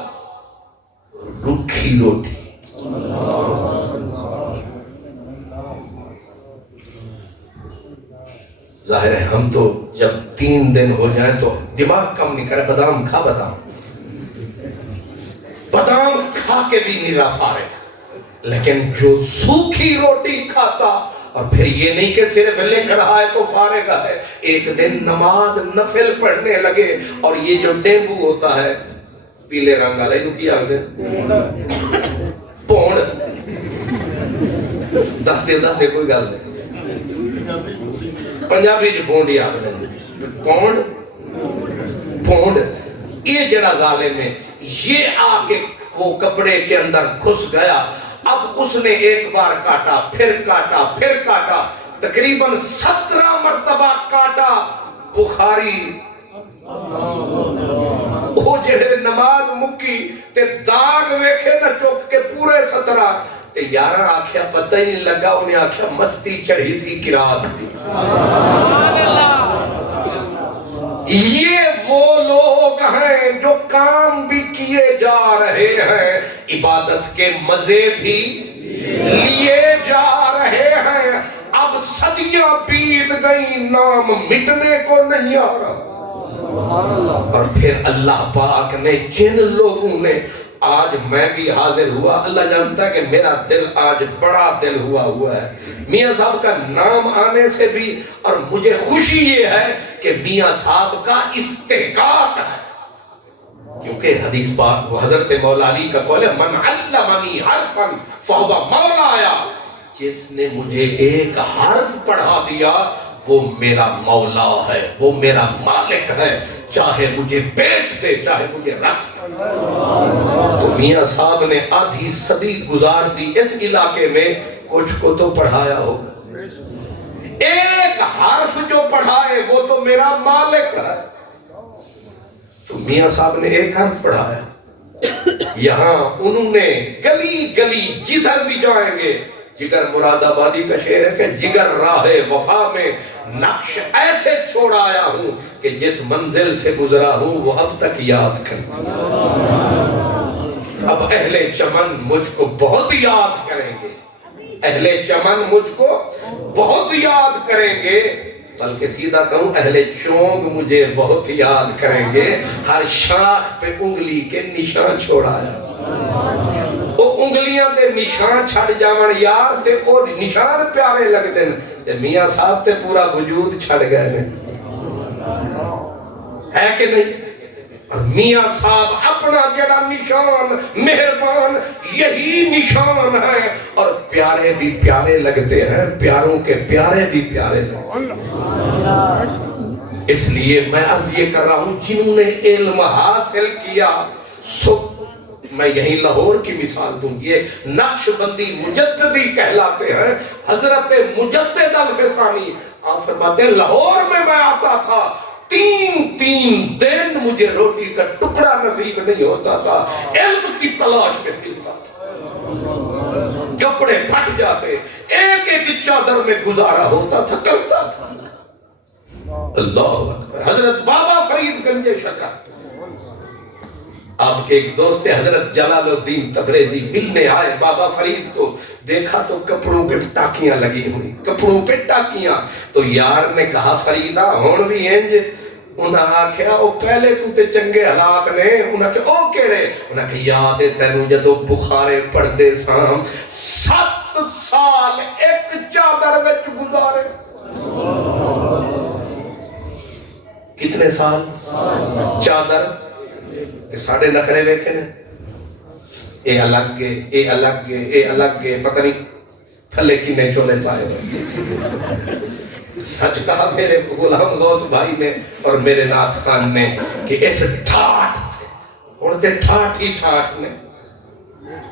رکھی روٹی ظاہر ہے ہم تو جب 3 دن ہو جائیں تو دماغ کم نہیں کرے بادام کھا بادام کھا کے بھی نہیں رہا فارغ لیکن جو سوکھی روٹی کھاتا اور پھر یہ نہیں کہ صرف لکھ رہا ہے تو فارغ ہے ایک دن نماز نفل پڑھنے لگے اور یہ جو ڈیمبو ہوتا ہے پیلے رنگ والا انہوں کی آگ دیں پونڈ دس دے کوئی گل دیں پنجابی جو پونڈ ہی آگ دیں پونڈ یہ جڑا ظالم ہے یہ آ کے وہ کپڑے کے اندر گھس گیا اب اس نے ایک بار کاٹا تقریباً 17 مرتبہ کاٹا بخاری وہ جڑے نماز مکی تے داغ ویکھے نہ چوک کے پورے 17 تے 11 آکھیا پتہ ہی نہیں لگا انہیں آکھیا مستی چڑھی سی قرات دی یہ وہ لوگ ہیں جو کام بھی کیے جا رہے ہیں عبادت کے مزے بھی لیے جا رہے ہیں اب صدیاں بیت گئی نام مٹنے کو نہیں آ رہا اور پھر اللہ پاک نے جن لوگوں نے آج میں بھی حاضر ہوا، اللہ جانتا ہے کہ میرا دل آج بڑا دل ہوا ہے میاں صاحب کا نام آنے سے بھی، اور مجھے خوشی یہ ہے کہ میاں صاحب کا استحقاق ہے، کیونکہ حدیث پاک حضرت مولا علی کا قول ہے من علمنی حرفا فہو مولایا، جس نے مجھے ایک حرف پڑھا دیا وہ میرا مولا ہے، وہ میرا مالک ہے، چاہے مجھے بیچ دے چاہے مجھے رکھ دے۔ تو میاں صاحب نے آدھی صدی گزار دی اس علاقے میں، کچھ کو تو پڑھایا ہوگا، ایک حرف جو پڑھائے وہ تو میرا مالک ہے۔ تو میاں صاحب نے ایک حرف پڑھایا، یہاں انہوں نے گلی گلی جدھر بھی جائیں گے، جگر مراد آبادی کا شعر ہے کہ جگر راہ وفا میں نقش ایسے چھوڑ آیا ہوں کہ جس منزل سے گزرا ہوں وہ اب تک یاد کرتا ہوں۔ اب اہل چمن مجھ کو بہت یاد کریں گے، اہل چمن مجھ کو بہت یاد کریں گے، بلکہ سیدھا کہوں اہل چونگ مجھے بہت یاد کریں گے، ہر شاخ پہ انگلی کے نشان چھوڑایا، وہ انگلیاں دے نشان چھڑ جاون یار تے وہ نشان پیارے لگ دن تے میاں صاحب تے پورا وجود چھڑ گئے نے، ہے کہ نہیں؟ اور میاں صاحب اپنا جڑا نشان مہربان یہی نشان ہے، اور پیارے بھی پیارے لگتے ہیں، پیاروں کے پیارے بھی پیارے لگتے ہیں۔ اس لیے میں عرض یہ کر رہا ہوں جنہوں نے علم حاصل کیا، میں یہیں لاہور کی مثال دوں، یہ نقش بندی مجددی کہلاتے ہیں، حضرت مجدد الفسانی آپ فرماتے ہیں لاہور میں آتا تھا، تین دن مجھے روٹی کا ٹکڑا نصیب نہیں ہوتا تھا، علم کی تلاش میں پھرتا تھا، کپڑے پھٹ جاتے، ایک ایک چادر میں گزارا ہوتا تھا، کرتا تھا۔ اللہ اکبر۔ حضرت بابا فرید گنج شکر، آپ کے ایک دوست حضرت جلال الدین تبریزی ملنے آئے بابا فرید کو، دیکھا تو کپڑوں پہ ٹاکیاں لگی ہوئی، کپڑوں پہ ٹاکیاں، تو یار نے کہا فریدہ ہون بھی انج، انہاں آکھیا او پہلے تو تے چنگے حالات نے، انہاں کہ او کیڑے، انہاں کہ یاد ہے تینوں جدوں بخارے پڑھدے سام 7 سال ایک چادر وچ گزارے، کتنے سال؟ چادر تے ساڑھے نخرے ویکھے نے، اے الگ گے، اے الگ گے، اے الگ گے، پتہ نہیں تھلے کنے چولے پائے ہوئے۔ سچ کہا میرے غلام غوث بھائی نے اور میرے نعت خان نے کہ اس ٹھاٹ سے، انتے ٹھاٹ ہی ٹھاٹ نے،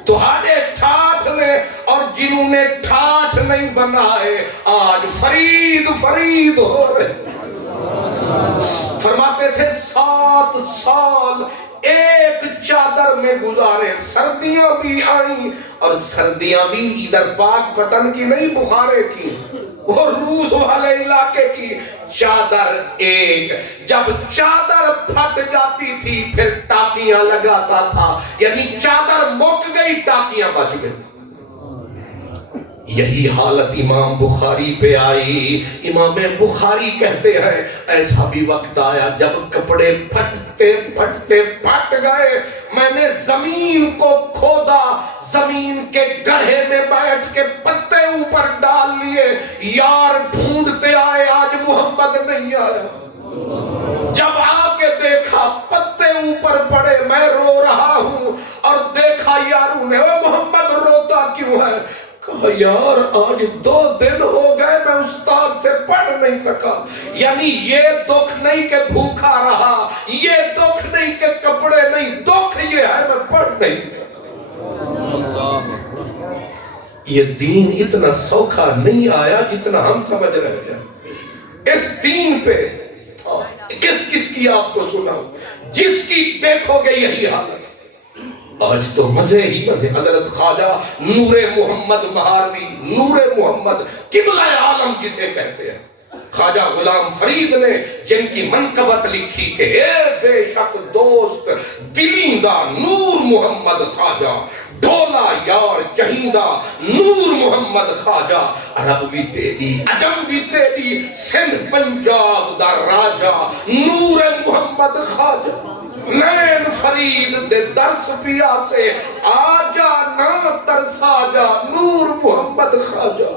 تہاڈے ٹھاٹ نے، اور جنہوں نے ٹھاٹ نہیں بنائے آج فرید فرید ہو رہے۔ فرماتے تھے 7 سال ایک چادر میں گزارے، سردیاں بھی آئیں، اور سردیاں بھی ادھر پاک پتن کی نہیں بخارے کی، وہ روس والے علاقے کی، چادر ایک، جب چادر پھٹ جاتی تھی پھر ٹاکیاں لگاتا تھا، یعنی چادر مک گئی ٹاکیاں بچ گئی۔ یہی حالت امام بخاری پہ آئی، امام بخاری کہتے ہیں ایسا بھی وقت آیا جب کپڑے پھٹتے پھٹتے پھٹ گئے، میں نے زمین کو کھودا، زمین کے گڑھے میں بیٹھ کے پتے اوپر ڈال لیے، یار ڈھونڈتے آئے آج محمد نہیں آیا، جب آ کے دیکھا پتے اوپر پڑے، میں رو رہا ہوں، اور دیکھا یاروں نے وہ محمد روتا کیوں ہے؟ کہا یار آج 2 دن ہو گئے میں استاد سے پڑھ نہیں سکا، یعنی یہ دکھ نہیں کہ بھوکا رہا، یہ دکھ نہیں کہ کپڑے نہیں، دکھ یہ ہے میں پڑھ نہیں سکا۔ یہ دین اتنا سوکھا نہیں آیا جتنا ہم سمجھ رہے ہیں۔ اس دین پہ کس کس کی آپ کو سناؤں، جس کی دیکھو گے یہی حالت۔ آج تو مزے ہی مزے، حضرت خواجہ نور محمد مہاروی، نور محمد قبلہ عالم جسے کہتے ہیں، خواجہ غلام فرید نے جن کی منقبت لکھی کہ اے بے شک دوست دلیندہ نور محمد خواجہ، ڈھولا یار چہیندہ نور محمد خواجہ، عرب بھی تیری عجم بھی تیری سندھ پنجاب دا راجہ نور محمد خواجہ، نین فرید دے درس پیا سے آجا نہ ترسا جا نور محمد خواجہ۔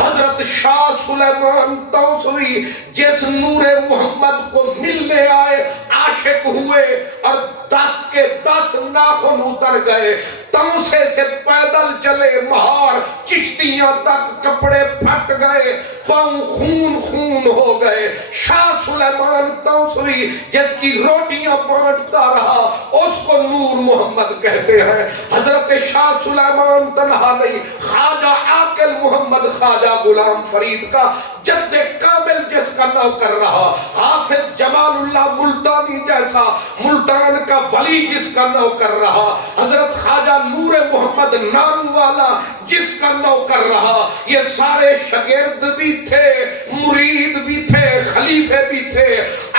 حضرت شاہ سلیمان توسوی جس نور محمد کو ملنے آئے عاشق ہوئے اور 10 کے 10 ناخن اتر گئے، توسے سے پیدل چلے مہار چشتیاں تک کپڑے پھٹ گئے، پاؤں خون خون ہو گئے۔ شاہ سلیمان توسوی جس کی روٹیاں بانٹتا رہا اس کو نور محمد کہتے ہیں۔ حضرت شاہ سلیمان تنہا نہیں، خواجہ عاقل محمد خواجہ غلام فرید کا جد کامل جس کا نوکر رہا، حافظ جمال اللہ ملتانی جیسا ملتان کا ولی جس کا نوکر رہا، حضرت خواجہ نور محمد نارو والا جس کا نوکر رہا، یہ سارے شاگرد بھی تھے، مرید بھی تھے، خلیفے بھی تھے۔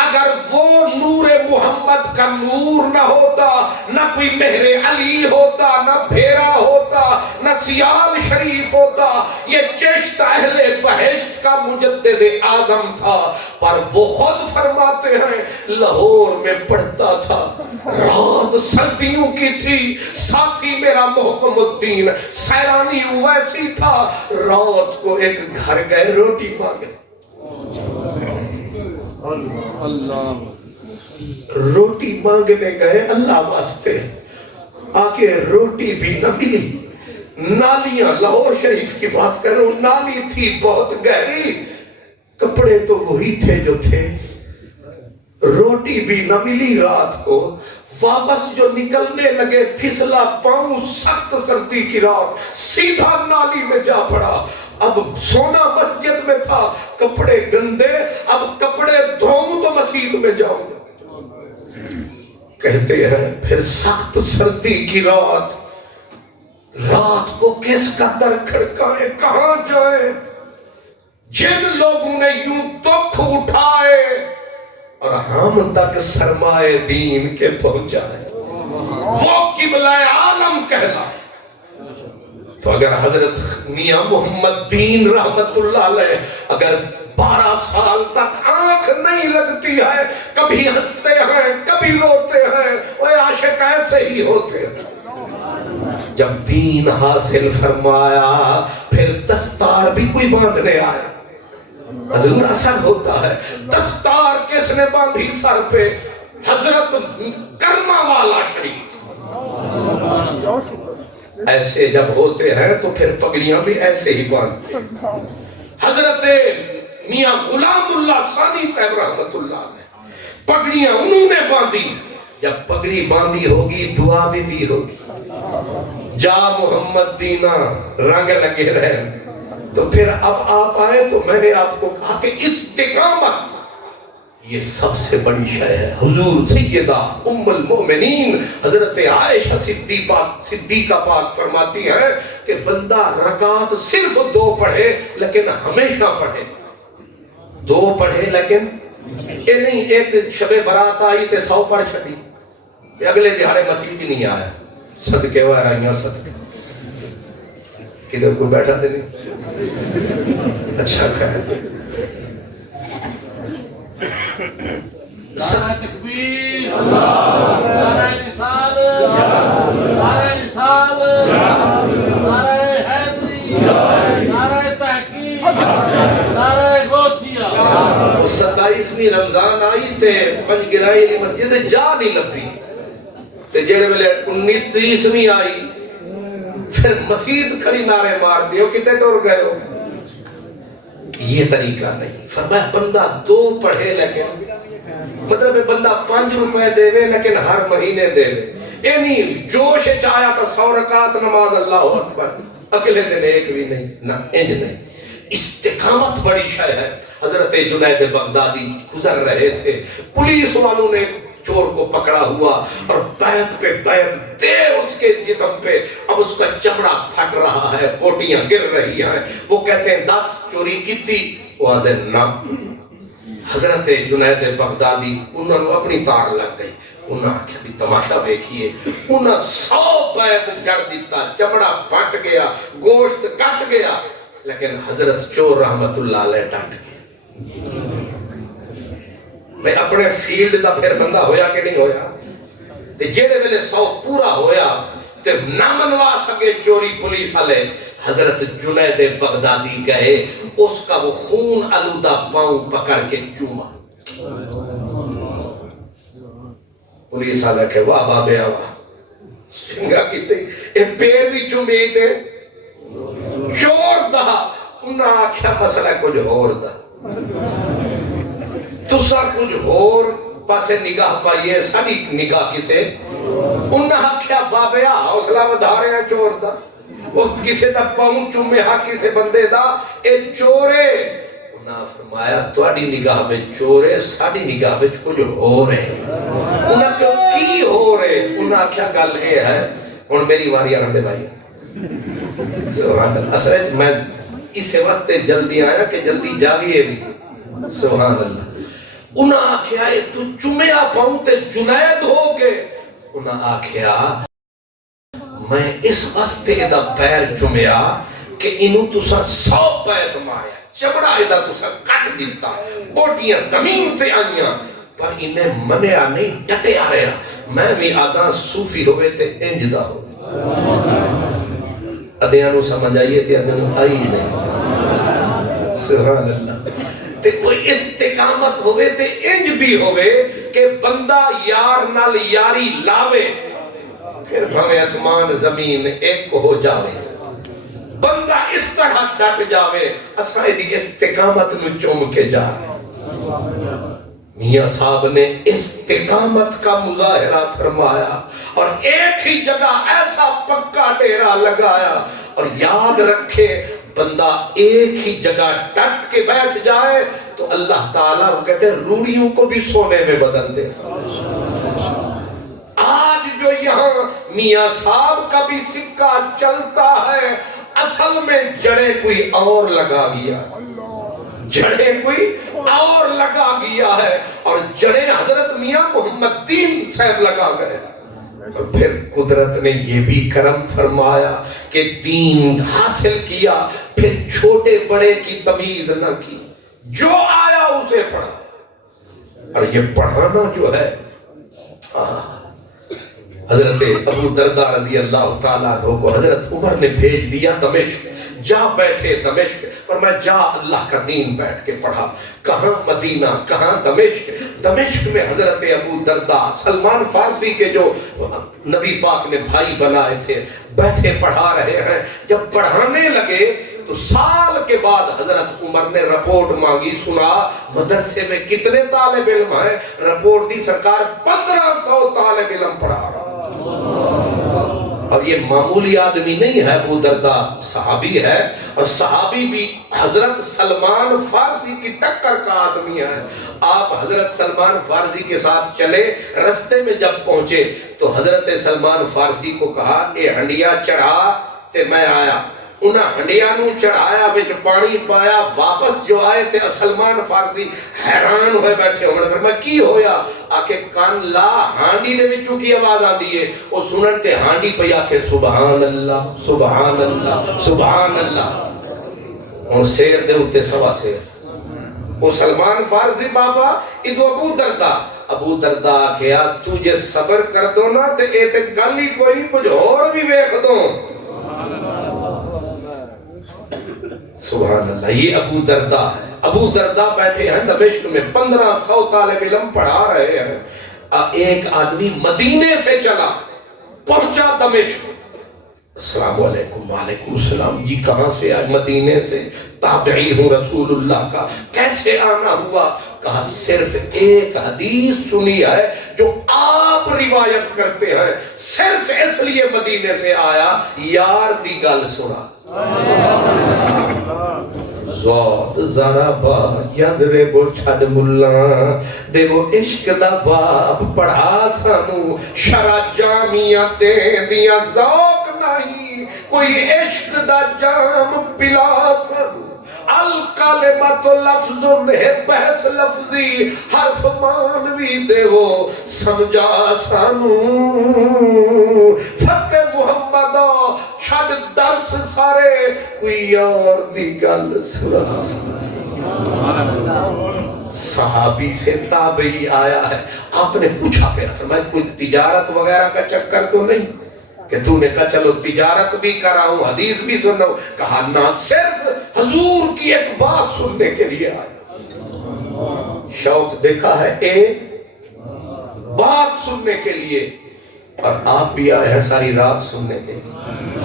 اگر وہ نور محمد کا نور نہ ہوتا، نہ کوئی مہر علی ہوتا، نہ بھیرا ہوتا، نہ سیال شریف ہوتا، یہ چشت اہل بہشت کا مجدد اعظم تھا۔ پر وہ خود فرماتے ہیں لاہور میں پڑھتا تھا، رات سردیوں کی تھی، ساتھی میرا محکم الدین سیرانی ویسی تھا، رات کو ایک گھر گئے روٹی مانگے، روٹی مانگنے گئے اللہ واسطے، آکے روٹی بھی نہ ملی، نالیاں لاہور شریف کی بات کر رہا ہوں، نالی تھی بہت گہری، کپڑے تو وہی تھے جو تھے، روٹی بھی نہ ملی رات کو، واپس جو نکلنے لگے پھسلا پاؤں، سخت سردی کی رات، سیدھا نالی میں جا پڑا۔ اب سونا مسجد میں تھا، کپڑے گندے، اب کپڑے دھوؤں تو مسجد میں جاؤں۔ کہتے ہیں پھر سخت سردی کی رات، رات کو کس کا در کھڑکائیں، کہاں جائیں؟ جن لوگوں نے یوں دکھ اٹھائے اور ہم تک سرمائے دین کے پہنچائے، وہ قبلہ عالم کہلائے۔ تو اگر حضرت میاں محمد دین رحمت اللہ علیہ اگر 12 سال تک آنکھ نہیں لگتی ہے، کبھی ہنستے ہیں کبھی روتے ہیں، وہ عاشق ایسے ہی ہوتے ہیں۔ جب دین حاصل فرمایا پھر دستار بھی کوئی باندھنے آیا، حضور اثر ہوتا ہے، دستار کس نے باندھی سر پہ؟ حضرت کرما والا شریف۔ ایسے جب ہوتے ہیں تو پھر پگڑیاں بھی ایسے ہی باندھتے ہیں۔ حضرت میاں غلام اللہ ثانی صاحب رحمت اللہ علیہ پگڑیاں انہوں نے باندھی، جب پگڑی باندھی ہوگی دعا بھی دی ہوگی، جا محمد دینا رنگ لگے رہے، تو پھر اب آپ آئے تو میں نے آپ کو کہا کہ استقامت یہ سب سے بڑی شے ہے۔ حضور سیدہ ام المؤمنین حضرت عائشہ صدیقہ پاک فرماتی ہیں کہ بندہ رکعت صرف 2 پڑھے لیکن ہمیشہ پڑھے، 2 پڑھے لیکن یہ نہیں ایک شب برات آئی تے 100 پڑھ چھڑی، اگلے دہاڑے مسجد ہی نہیں آیا، صدقے وارائیاں صدقے، کدھر کوئی بیٹھا دے نہیں، اچھا خیر۔ نعرہ تکبیر، نعرہ رسالت، نعرہ رسالت، نعرہ حیدری، نعرہ تحقیق، نعرہ غوثیہ۔ 27ویں رمضان آئی تے پنج گرائی لی مسجد جا نہیں لبھی، تے جڑے ویلے 19-30ویں آئی پھر مسجد کھڑی نعرے مار دیو، کتے ٹور گئے ہو؟ یہ طریقہ نہیں۔ فرمایا بندہ 2 پڑھے لیکن مطلب بندہ 5 روپے دے وے لیکن ہر مہینے دے وے، اے نہیں جوش چاہیا تا 100 رکعت نماز اللہ اکبر، اگلے دن ایک بھی نہیں، نہ انج نہیں۔ استقامت بڑی شے ہے۔ حضرت جنید بغدادی گزر رہے تھے، پولیس والوں نے چور کو پکڑا ہوا اور بیعت پہ بیعت دے اس کے جسم پہ، اب اس کا چمڑا پھٹ رہا ہے، بوٹیاں گر رہی ہیں، وہ کہتے ہیں 10 چوری کی تھی، وہ آدھے نا حضرت جنید بغدادی انہوں نے اپنی تار لگ گئی انہوں نے آکھیا بھی تماشا بیکھیے انہوں نے 100 بیت جڑ دیتا چمڑا پھٹ گیا گوشت کٹ گیا لیکن حضرت چور رحمت اللہ علیہ ڈٹ گئے میں اپنے فیلڈ دا پھر بندہ ہویا کہ نہیں ہویا تے جیڑے ویلے 100 پورا ہویا تے نہ منوا سکے چوری پولیس والے حضرت جنید بغدادی گئے اس کا وہ خون آلودہ پاؤں پکڑ کے چوما پولیس والے کہ واہ بابے آوا شنگا کیتے اے پیر بھی چومے تے چور دا انہاں آکھیا مسئلہ کچھ ہور دا تسا کچھ ہور پاسے نگاہ پائیے ساری نگاہ کسے انہاں آکھیا بابے حوصلہ ودھا رہے ہیں چور دا وہ کسے دا پاؤں چومے ہاں کسے بندے دا اے چورے انہاں فرمایا تواڈی نگاہ میں چورے ساری نگاہ میں کچھ ہو رہے انہاں کیوں کی ہو رہے انہاں کیا گل اے ہے ان میری واری آنے دے بھائی سبحان اللہ اصل میں اسے واسطے جلدی آیا کہ جلدی جاویے بھی سبحان اللہ انہاں آکھیا اے تو چومیا پاؤں تے جنید ہو کے انہاں آکھیا میں اس واسطے دا پیر چومیا کہ انہوں تسا 100 بیت ماریا چبڑا ایدہ تسا کٹ دیتا بوٹیاں زمین تے آئیاں پر انہیں منیا نہیں ڈٹے آ رہا میں بھی آدھا صوفی ہوئے تے انجدہ ہو ادھیانو سمجھ آئیے تے ادھیانو آئی نہیں سبحان اللہ تے کوئی استقامت ہوئے تے انج بھی ہوئے کہ بندہ یار نال یاری لاوے پھر بھویں اسمان زمین ایک ہو جاوے بندہ اس طرح ڈٹ جاوے اسائے دی استقامت نو چوم کے جا رہے میاں صاحب نے استقامت کا مظاہرہ فرمایا اور ایک ہی جگہ ایسا پکا ڈیرا لگایا اور یاد رکھے بندہ ایک ہی جگہ ڈٹ کے بیٹھ جائے تو اللہ تعالیٰ وہ کہتے ہیں روڑیوں کو بھی سونے میں بدل دے آج جو یہاں میاں صاحب کا بھی سکہ چلتا ہے اصل میں جڑے کوئی اور لگا گیا جڑے کوئی اور لگا گیا ہے اور جڑے حضرت میاں محمد دین صاحب لگا گئے اور پھر قدرت نے یہ بھی کرم فرمایا کہ دین حاصل کیا پھر چھوٹے بڑے کی تمیز نہ کی جو آیا اسے پڑھا اور یہ پڑھانا جو ہے حضرت ابو دردہ رضی اللہ تعالیٰ عنہ کو حضرت عمر نے بھیج دیا دمشق جا بیٹھے دمشق فرمایا جا اللہ کا دین بیٹھ کے پڑھا کہاں مدینہ کہاں دمشق دمشق میں حضرت ابو دردہ سلمان فارسی کے جو نبی پاک نے بھائی بنائے تھے بیٹھے پڑھا رہے ہیں جب پڑھانے لگے تو سال کے بعد حضرت عمر نے رپورٹ مانگی سنا مدرسے میں کتنے طالب علم ہیں رپورٹ دی سرکار 1500 طالب علم پڑھا رہا اور یہ معمولی آدمی نہیں ہے ابو دردہ صحابی ہے اور صحابی بھی حضرت سلمان فارسی کی ٹکر کا آدمی ہے آپ حضرت سلمان فارسی کے ساتھ چلے رستے میں جب پہنچے تو حضرت سلمان فارسی کو کہا اے ہنڈیا چڑھا تے میں آیا انہاں ہنڈیانوں چڑھایا بچ پانی پایا واپس جو آئے تھے سلمان فارسی حیران ہوئے بیٹھے انہوں نے فرمایا کی ہویا آکے کان لا ہانڈی دے وچوں کی آواز آندی ہے او سنن تے ہانڈی پہ آکے سبحان اللہ سبحان اللہ سبحان اللہ اور سیر دے ہوتے سوا سیر او سلمان فارسی بابا ادو ابو دردہ آکھیا تجھے صبر کر دو نا تے اے تے گالی کوئی کچھ اور بھی بیخ دو سبحان اللہ یہ ابو دردہ ہے ابو دردہ بیٹھے ہیں دمشق میں 1500 طالب علم پڑھا رہے ہیں ایک آدمی مدینے سے چلا پہنچا دمشق السلام علیکم وعلیکم السلام جی کہاں سے آج مدینے سے تابعی ہوں رسول اللہ کا کیسے آنا ہوا کہا صرف ایک حدیث سنی ہے جو آپ روایت کرتے ہیں صرف اس لیے مدینے سے آیا یار دی گل سنا زود ضربا یضربو چھڑ ملا دے وہ عشق دا باب پڑھا سانو شرع جامیاتے دیا ذوق نہیں کوئی عشق دا جام پلا سانو الکلمۃ لفظ ہے بحث لفظی حرف مانوی دے وہ سمجھا سانو فتح محمد چھڑ درس سارے کوئی اور دی گل سنا صحابی سے تابعی آیا ہے آپ نے پوچھا پھر فرمایا کوئی تجارت وغیرہ کا چکر تو نہیں کہ تو نے کہا چلو تجارت بھی کراؤں حدیث بھی سناؤں کہا نہ صرف حضور کی ایک بات سننے کے لیے آیا شوق دیکھا ہے ایک بات سننے کے لیے اور آپ بھی آئے ہیں ساری رات سننے کے لیے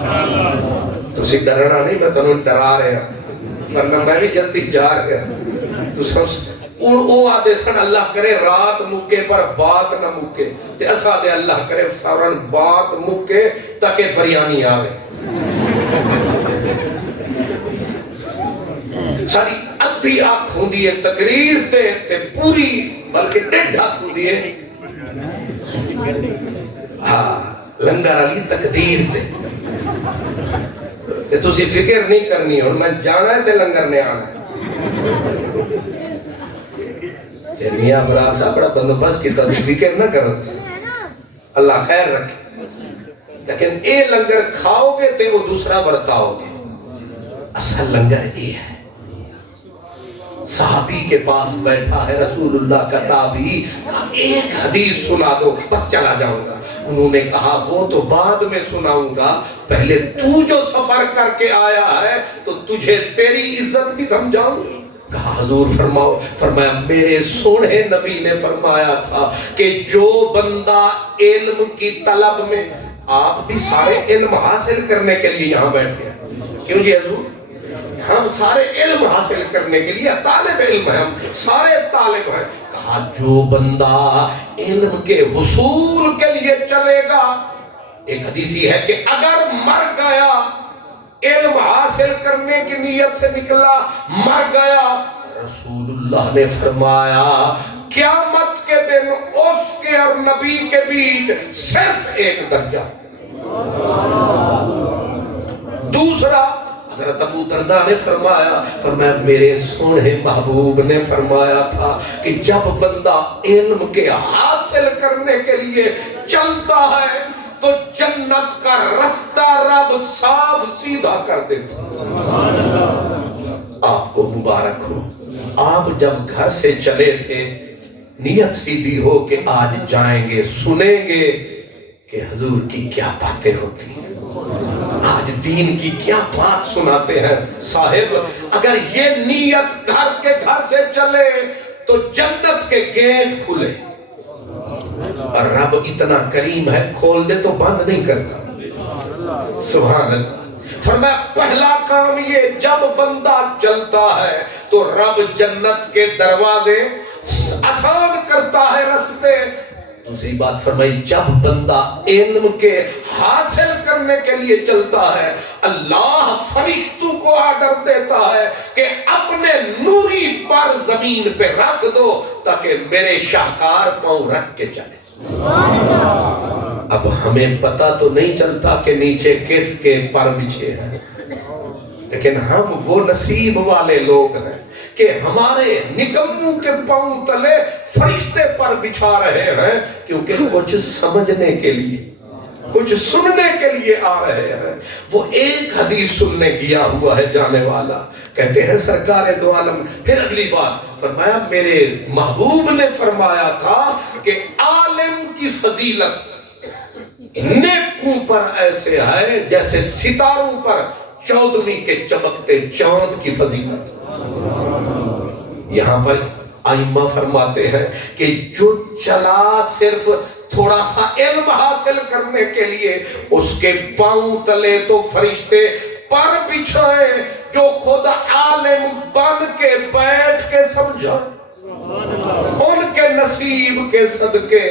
تو اسی ڈرنا نہیں میں تنہوں ڈرا رہے ہیں ورنہ میں بھی جلدی جا رہے ہیں تو سمجھ وہ آدھے سن اللہ کرے رات مکے پر بات نہ مکے تے اسا دے اللہ کرے فوراً بات مکے تاکہ بریانی آوے ساری ادھی آنکھ ہوں دیئے تقریر تے پوری بلکہ ڈیڑھ آنکھ ہوں دیئے ہاں لنگر علی تقدیر تے تسی فکر نہیں کرنی اور میں جانا ہے تے لنگر نے آنا ہے میاں برار صاحب بڑا بندوبست کی تھی فکر نہ کرو اللہ خیر رکھے لیکن اے لنگر کھاؤ گے تے وہ دوسرا برتاؤ گے اصل لنگر اے ہے صحابی کے پاس بیٹھا ہے رسول اللہ کا تابعی کہا ایک حدیث سنا دو بس چلا جاؤں گا انہوں نے کہا وہ تو بعد میں سناؤں گا پہلے تو جو سفر کر کے آیا ہے تو تجھے تیری عزت بھی سمجھاؤں کہا حضور فرمایا میرے سونے نبی نے فرمایا تھا کہ جو بندہ علم کی طلب میں آپ بھی سارے علم حاصل کرنے کے لیے یہاں بیٹھے ہیں کیوں جی حضور ہم سارے علم حاصل کرنے کے لیے طالب علم ہیں ہم سارے طالب ہیں کہا جو بندہ علم کے حصول کے لیے چلے گا ایک حدیثی ہے کہ اگر مر گیا علم حاصل کرنے کی نیت سے نکلا مر گیا رسول اللہ نے فرمایا قیامت کے دن اس کے اور نبی کے بیچ صرف ایک درجہ دوسرا حضرت ابو درداء نے فرمایا میرے سونے محبوب نے فرمایا تھا کہ جب بندہ علم کے حاصل کرنے کے لیے چلتا ہے تو جنت کا رستہ رب صاف سیدھا کر دیتا آپ کو مبارک ہو آپ جب گھر سے چلے تھے نیت سیدھی ہو کہ آج جائیں گے سنیں گے کہ حضور کی کیا باتیں ہوتی ہیں آج دین کی کیا بات سناتے ہیں صاحب اگر یہ نیت گھر سے چلے تو جنت کے گیٹ کھلے اور رب اتنا کریم ہے کھول دے تو بند نہیں کرتا سبحان اللہ فرمایا پہلا کام یہ جب بندہ چلتا ہے تو رب جنت کے دروازے آسان کرتا ہے رستے دوسری بات فرمائی جب بندہ علم کے حاصل کرنے کے لیے چلتا ہے اللہ فرشتوں کو آرڈر دیتا ہے کہ اپنے نوری پر زمین پہ رکھ دو تاکہ میرے شاہکار پاؤں رکھ کے چلے اب ہمیں پتا تو نہیں چلتا کہ نیچے کس کے پر بچھے ہیں لیکن ہم وہ نصیب والے لوگ ہیں کہ ہمارے نکموں کے پاؤں تلے فرشتے پر بچھا رہے ہیں کیونکہ کچھ سمجھنے کے لیے کچھ سننے کے لیے آ رہے ہیں وہ ایک حدیث سننے گیا ہوا ہے جانے والا کہتے ہیں سرکار دو عالم پھر اگلی بات فرمایا میرے محبوب نے فرمایا تھا کہ عالم کی فضیلت نیکوں پر ایسے ہے جیسے ستاروں پر چودھویں کے چمکتے چاند کی فضیلت یہاں پر ائمہ فرماتے ہیں کہ جو چلا صرف تھوڑا سا علم حاصل کرنے کے لیے اس کے پاؤں تلے تو فرشتے پر بچھائیں جو خود عالم بن کے بیٹھ کے سمجھائیں ان کے نصیب کے صدقے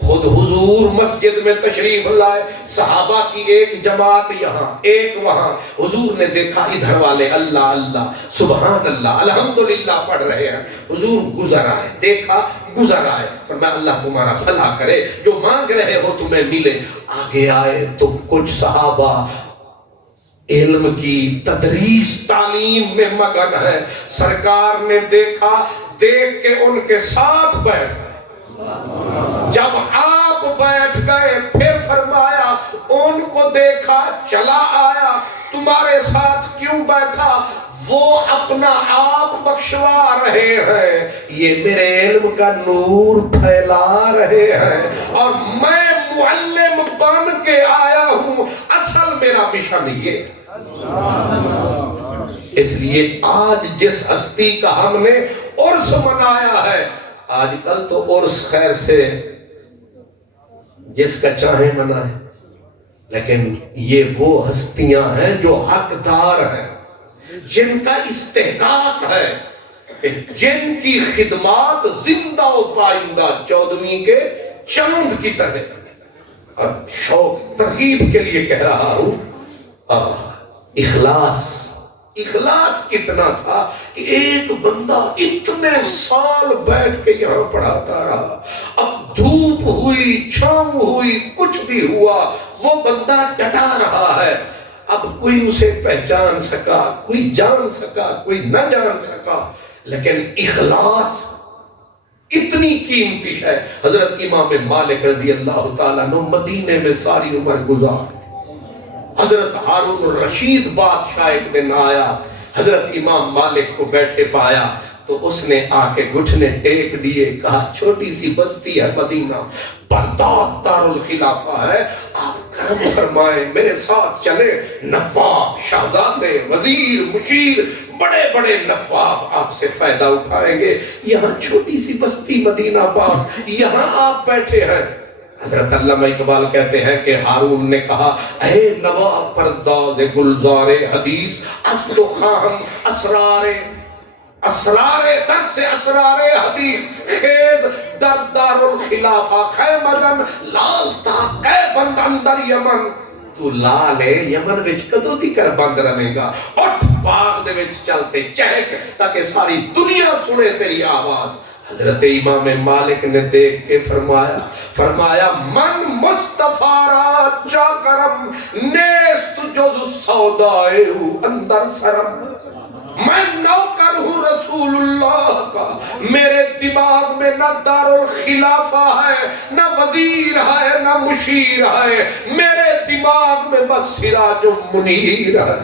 خود حضور مسجد میں تشریف لائے صحابہ کی ایک جماعت یہاں ایک وہاں حضور نے دیکھا ادھر والے اللہ اللہ سبحان اللہ الحمدللہ پڑھ رہے ہیں حضور گزر آئے دیکھا گزر آئے فرمایا اللہ تمہارا بھلا کرے جو مانگ رہے ہو تمہیں ملے آگے آئے تو کچھ صحابہ علم کی تدریس تعلیم میں مگن ہے. سرکار نے دیکھا، دیکھ کے ان کے ساتھ بیٹھ گئے. جب آپ بیٹھ گئے پھر فرمایا ان کو دیکھا چلا آیا، تمہارے ساتھ کیوں بیٹھا؟ وہ اپنا آپ بخشوا رہے ہیں، یہ میرے علم کا نور پھیلا رہے ہیں، اور میں معلم بن کے آیا ہوں. اصل میرا مشن یہ ہے. اس لیے آج جس ہستی کا ہم نے عرس منایا ہے، آج کل تو عرس خیر سے جس کا چاہے منائے، لیکن یہ وہ ہستیاں ہیں جو حقدار ہیں، جن کا استحقاق ہے کہ جن کی خدمات زندہ و پائندہ 14ویں کے چاند کی طرح. اور شوق ترغیب کے لیے کہہ رہا ہوں، اخلاص کتنا تھا کہ ایک بندہ اتنے سال بیٹھ کے یہاں پڑھاتا رہا. اب دھوپ ہوئی، چھاؤں ہوئی، کچھ بھی ہوا، وہ بندہ ڈٹا رہا ہے. اب کوئی اسے پہچان سکا، کوئی جان سکا، کوئی نہ جان سکا، لیکن اخلاص اتنی قیمتی ہے. حضرت امام مالک رضی اللہ تعالیٰ عنہ مدینے میں ساری عمر گزار. حضرت ہارون الرشید بادشاہ ایک دن آیا، حضرت امام مالک کو بیٹھے پایا تو اس نے آ کے گھٹنے ٹیک دیے، کہا چھوٹی سی بستی ہے مدینہ، بغداد دارالخلافہ ہے، آپ کرم فرمائیں، میرے ساتھ چلیں. نواب، شہزادے، وزیر، مشیر، بڑے بڑے نواب آپ سے فائدہ اٹھائیں گے. یہاں چھوٹی سی بستی مدینہ پاک، یہاں آپ بیٹھے ہیں. حضرت علامہ اقبال کہتے ہیں کہ ہارون نے کہا، اے نواب پرداز گلزار حدیث، اسد و خام اسرار در سے اسرار حدیث، خید در دار الخلافہ خیمدن لال تا بند اندر یمن. تو لال ہے یمن وچ کدوں تیکر بند رہے گا؟ اٹھ باغ دے وچ چلتے چہک تاکہ ساری دنیا سنے تیری آواز. حضرت امام مالک نے دیکھ کے فرمایا من مصطفیٰ را چا کرم نیست جز سودائے اندر سرم. میں نوکر ہوں رسول اللہ کا، میرے دماغ میں نہ دارالخلافہ ہے، نہ وزیر ہے، نہ مشیر ہے، میرے دماغ میں بس سراج منیر ہے.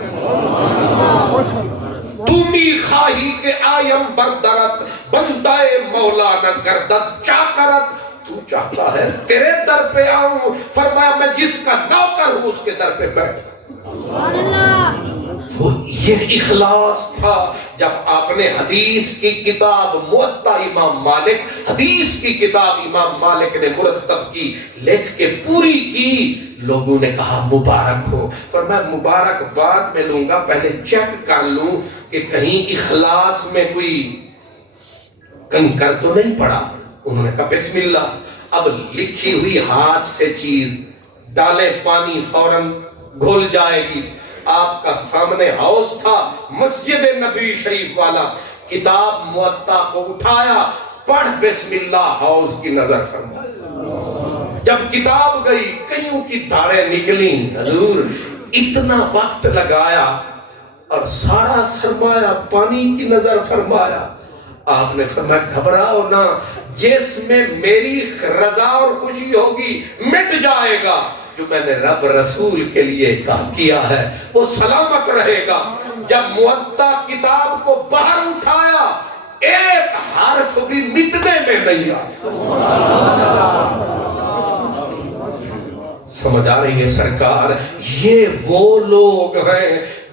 تمی خواہی کہ آیم بردرت بندہ مولا نہ گردت چاکرت. تو چاہتا ہے تیرے در پہ آؤں، فرمایا میں جس کا نوکر ہوں اس کے در پہ بیٹھ. وہ یہ اخلاص تھا. جب آپ نے حدیث کی کتاب موطا امام مالک، حدیث کی کتاب امام مالک نے مرتب کی، لکھ کے پوری کی، لوگوں نے کہا مبارک ہو. فرمایا مبارک بعد میں لوں گا، پہلے چیک کر لوں کہ کہیں اخلاص میں کوئی کنکر تو نہیں پڑا. انہوں نے کہا بسم اللہ. اب لکھی ہوئی ہاتھ سے چیز ڈالیں پانی فوراً گھل جائے گی. آپ کا سامنے ہاؤس تھا مسجد نبی شریف والا، کتاب موطا کو اٹھایا، پڑھ بسم اللہ، ہاؤس کی نظر فرمایا. جب کتاب گئی کئیوں کی دھاڑیں نکلیں. حضور اتنا وقت لگایا اور سارا سرمایہ پانی کی نظر فرمایا. آپ نے فرمایا گھبراؤ نہ، جس میں میری رضا اور خوشی ہوگی مٹ جائے گا، جو میں نے رب رسول کے لیے کیا ہے وہ سلامت رہے گا. جب موطا کتاب کو باہر اٹھایا ایک حرف بھی مٹنے میں نہیں آیا. سمجھ آ رہی ہے سرکار؟ یہ وہ لوگ ہیں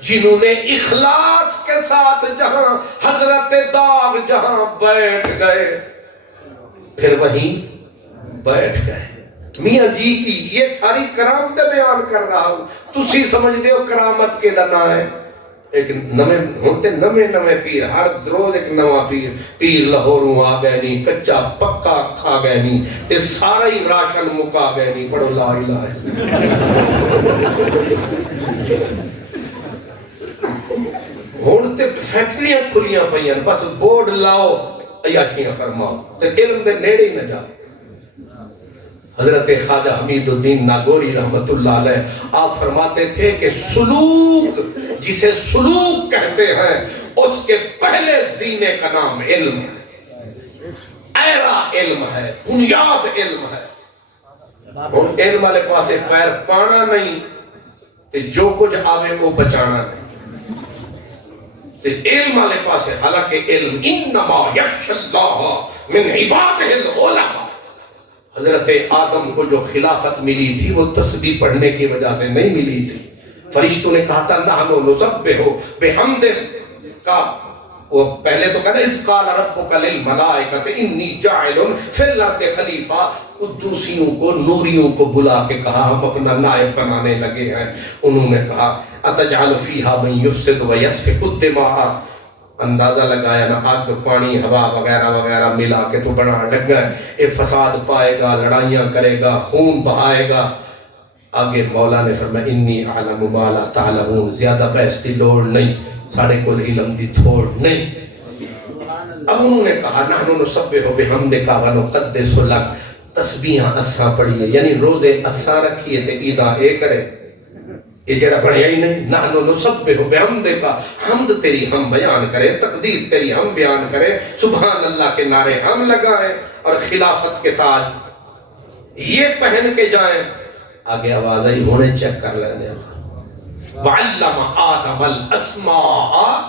جنہوں نے اخلاص کے ساتھ جہاں حضرت داغ جہاں بیٹھ گئے پھر وہیں بیٹھ گئے. میاں جی کی یہ ساری کرامتیں بیان کر رہا ہوں، تسی سمجھ دے ہو کرامت کے دنا ہے. ایک نمے پیر، ہر روز ایک نواں پیر لاہوروں آ گئے نہیں، کچا پکا کھا گئے نہیں، تے سارا ہی راشن مکا گئے نہیں. پڑھو لا الہ الا ہن تے فیکٹریاں کھلیاں پئیاں، بس بورڈ لاؤ عیاشیاں فرماؤ تے علم دے نیڑے ہی نہ جاؤ. حضرت خواجہ حمید الدین ناگوری رحمت اللہ علیہ آپ فرماتے تھے کہ سلوک جسے سلوک کہتے ہیں اس کے پہلے زینے کا نام علم ہے، ایرا علم ہے، بنیاد علم ہے۔ ہم علم والے پاسے پیر پانا نہیں تے جو کچھ آوے وہ بچانا نہیں تے علم والے پاسے، حالانکہ علم انما یخشی اللہ من عبادہ العلماء۔ حضرت آدم کو جو خلافت ملی تھی وہ تسبیح پڑھنے کی وجہ سے نہیں ملی تھی۔ فرشتوں نے کہا تھا نحن نسبح بحمدک کا، وہ پہلے تو کہنا اذ قال ربک للملائکۃ انی جاعل فی الارض خلیفہ، قدوسیوں کو نوریوں کو بلا کے کہا ہم اپنا نائب بنانے لگے ہیں۔ انہوں نے کہا اتجعل فیہا من یفسد ویسفک الدماء، اندازہ لگایا نا آگ پانی ہوا وغیرہ وغیرہ ملا کے تو بنا لگ گئے، اے فساد پائے گا، لڑائیاں کرے گا، خون بہائے گا۔ آگے مولا نے فرمایا انی اعلم ما لا تعلمون، زیادہ بحث دی لوڑ نہیں، ساڑھے کل علم دی تھوڑ نہیں۔ اب انہوں نے کہا نحن نسبح بحمدک ونقدس لک، تسبیحاں اساں پڑھیے، یعنی روزے اساں رکھیے تے عیداں اے کرے، یہ جڑا بڑھیا ہی نہیں۔ نحن نسبح بحمدک، حمد تیری ہم بیان کریں، تقدیس تیری ہم بیان کریں، سبحان اللہ کے نعرے ہم لگائیں اور خلافت کے تاج یہ پہن کے جائیں۔ آگے آواز آئی ہونے چیک کر لینے وَعَلَّمَ آدَمَ الْأَسْمَاءَ،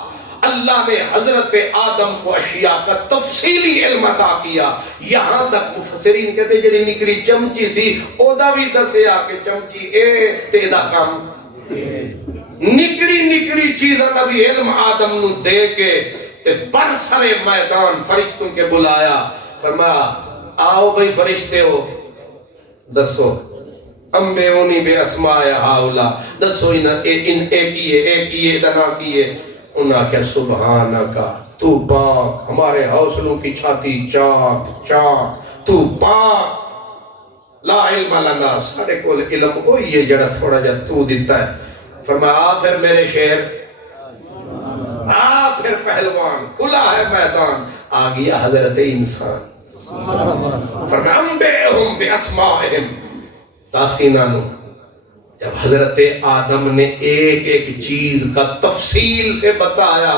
اللہ نے حضرت آدم کو اشیاء کا تفصیلی علم عطا کیا۔ یہاں تک مفسرین کہتے جڑی نکڑی چمچی سی اودا بھی دسے آ کے چمچی اے تیدا کام، نکڑی نکڑی چیزاں دا بھی علم آدم نو دے کے تے برسر میدان فرشتوں کے بلایا، فرمایا آؤ بھئی فرشتے ہو، دسو انبئونی بے اسماء ہاؤلا، دسو ان اے کیے دنا کیے۔ انہاں کہا سبحانکا، تو پاک، ہمارے حوصلوں کی چھاتی چاک چاک، تو پاک، لا علم لنا، ساڑھے کول علم ہوئی ہے جڑا تھوڑا جا تو دیتا ہے۔ فرمایا آ پھر میرے شہر، آ پھر پہلوان، کھلا ہے میدان، آ گیا حضرت انسان۔ فرمایا انبئہم بے اسمائہم، تاسینانو، جب حضرت آدم نے ایک ایک چیز کا تفصیل سے بتایا،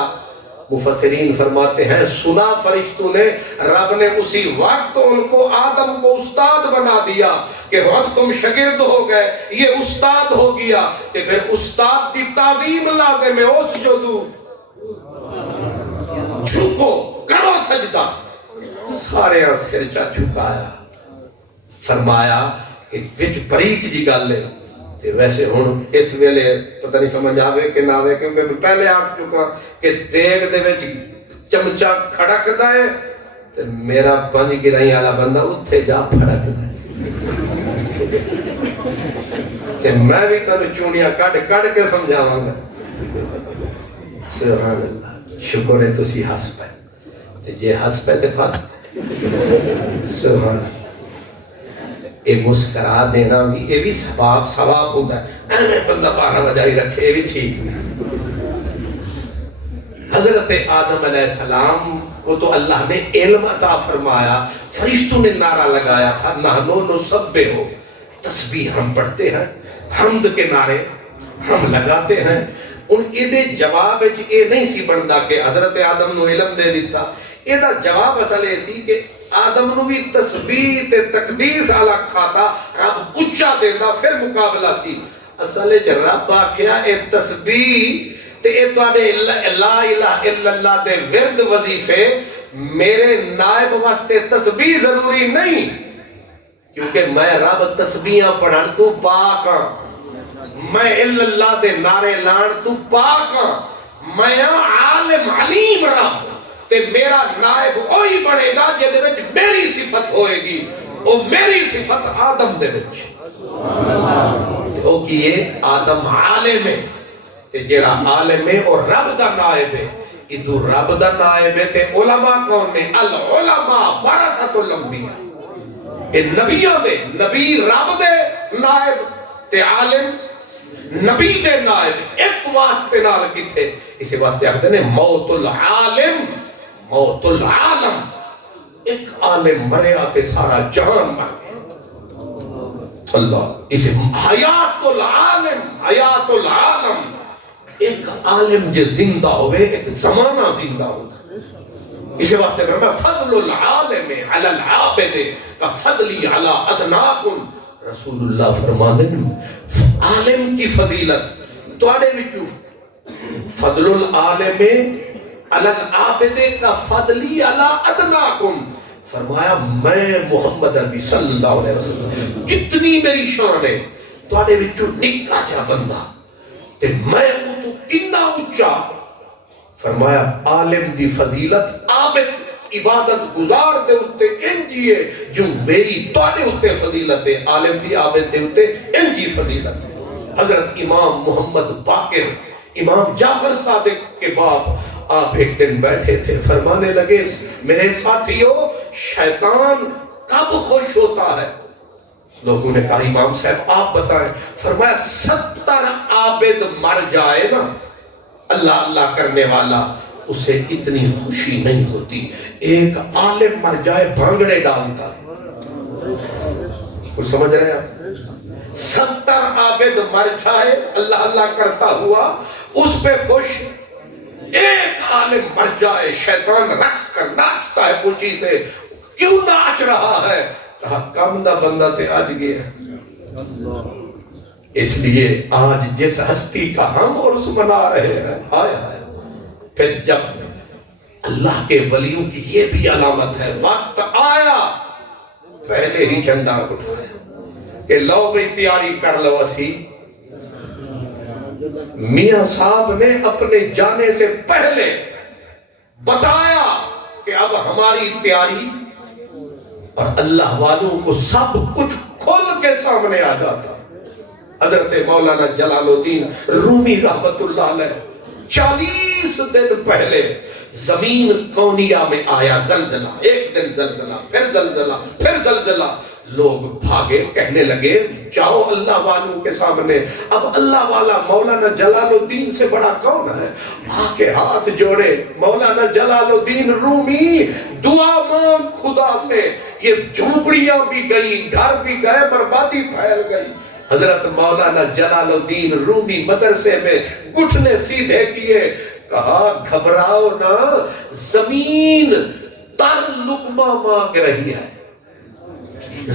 مفسرین فرماتے ہیں سنا فرشتوں نے، رب نے اسی وقت ان کو آدم کو استاد بنا دیا کہ اب تم شاگرد ہو گئے، یہ استاد ہو گیا، تو پھر استاد دی تعظیم لازم ہے، اس جدو جھکو کرو سجدہ، سارے سر چا جھکایا۔ فرمایا کہ وچ بریک جی گل ہے، تے ویسے ہن اس ویلے پتہ نہیں سمجھ آوے کہ نہ آوے، کیونکہ پہلے آکھ چکا کہ دیگ دے وچ چمچا کھڑکدا ہے تے میرا 5 گرائیں والا بندہ اتھے جا پھڑکدا ہے، تے میں بھی تانوں چونیاں کڈ کڈ کے سمجھاواں گا۔ سبحان اللہ، شکر ہے تسی ہس پے، تے جے ہس پے تے پھس پے۔ سبحان اللہ، اے مسکرا دینا بھی اے بھی ثواب ہوتا ہے، ایویں بندہ 12 بجائی رکھے اے بھی ٹھیک نہیں۔ حضرت آدم علیہ السلام کو تو اللہ نے علم عطا فرمایا، فرشتوں نے نعرہ لگایا تھا نحن نسبح، تسبیح ہم پڑھتے ہیں، حمد کے نعرے ہم لگاتے ہیں۔ ان ایدے جواب اے نہیں سی بندا کہ حضرت آدم نو علم دے دیتا، ایدہ جواب اصل ایسی کہ آدم نو بھی تسبیح تے تقدیس علا کھاتا، رب اچھا دینا پھر مقابلہ سی۔ اصل رب آکھیا اے تسبیح تے اے توڑے لا الہ الا اللہ دے ورد وظیفے میرے نائب واسطے تسبیح ضروری نہیں، کیونکہ میں رب تسبیحاں پڑھن تو پاک ہاں، میں الا اللہ دے نعرے لان تو پاک ہاں، میں عالم علیم رب، تے میرا نائب وہی بنے گا جے وچ میری صفت ہوئے گی، او میری صفت آدم دے وچ، او کیے آدم عالم ہے، تے جیڑا عالم ہے اور رب دا نائب ہے، ادھو رب دا نائب ہے تے علماء کون نے؟ العلماء ورثۃ الانبیاء، اے نبیوں دے، نبی رب دے نائب تے عالم نبی دے نائب، ایک واسطے نال کتھے، اسی واسطے آخدے نے موت العالم موت العالم، ایک عالم مریا تے سارا جہان مر گیا۔ اللہ اسے حیات العالم، حیات العالم، ایک عالم جو زندہ ہوئے ایک زمانہ زندہ ہوتا ہے. اسے واسطے فرمایا فضل العالم علی العابد کا فضلی علی ادناکم. رسول اللہ فرماتے ہیں عالم کی فضیلت تواڈے وچوں فضل العالم علی العابد کا فضلی علی ادناکم. فرمایا میں محمد عربی صلی اللہ علیہ وسلم کتنی میری شان ہے تواڈے وچوں نکا جا بندہ تے میں او تو کنا اونچا. فرمایا عالم دی فضیلت عابد عبادت گزار دے اتے انجی ہے جو میری تواڈے اتے فضیلت ہے. عالم دی عابد دے اتے انجی فضیلت ہے. حضرت امام محمد باقر امام جعفر صادق کے باپ آپ ایک دن بیٹھے تھے، فرمانے لگے میرے ساتھیو شیطان کب خوش ہوتا ہے؟ لوگوں نے کہا امام صاحب آپ بتائیں. فرمایا 70 عابد مر جائے نا اللہ اللہ کرنے والا اسے اتنی خوشی نہیں ہوتی. ایک عالم مر جائے بھانگڑے ڈالتا. کچھ سمجھ رہے ہیں آپ؟ 70 عابد مر جائے اللہ اللہ کرتا ہوا اس پہ خوش. ایک عالم مر جائے شیطان رقص کر ناچتا ہے خوشی سے. کیوں ناچ رہا ہے؟ کہا کم دا بندہ تے آج گیا. اس لیے آج جس ہستی کا ہم عرس منا رہے ہیں آیا ہے. پھر جب اللہ کے ولیوں کی یہ بھی علامت ہے وقت آیا پہلے ہی جھنڈا اٹھایا کہ لو بھی تیاری کر لو. اسی میاں صاحب نے اپنے جانے سے پہلے بتایا کہ اب ہماری تیاری، اور اللہ والوں کو سب کچھ کھل کے سامنے آ جاتا. حضرت مولانا جلال الدین رومی رحمت اللہ علیہ 40 دن پہلے زمین کونیا میں آیا زلزلہ. ایک دن زلزلہ، پھر زلزلہ، پھر زلزلہ. لوگ بھاگے کہنے لگے جاؤ اللہ والوں کے سامنے. اب اللہ والا مولانا جلال الدین سے بڑا کون ہے؟ آ کے ہاتھ جوڑے مولانا جلال الدین رومی دعا مانگ خدا سے. یہ جھوپڑیاں بھی گئی، گھر بھی گئے، بربادی پھیل گئی. حضرت مولانا جلال الدین رومی مدرسے میں گھٹنے سیدھے کیے، کہا گھبراؤ نہ، زمین تر لقمہ مانگ رہی ہے.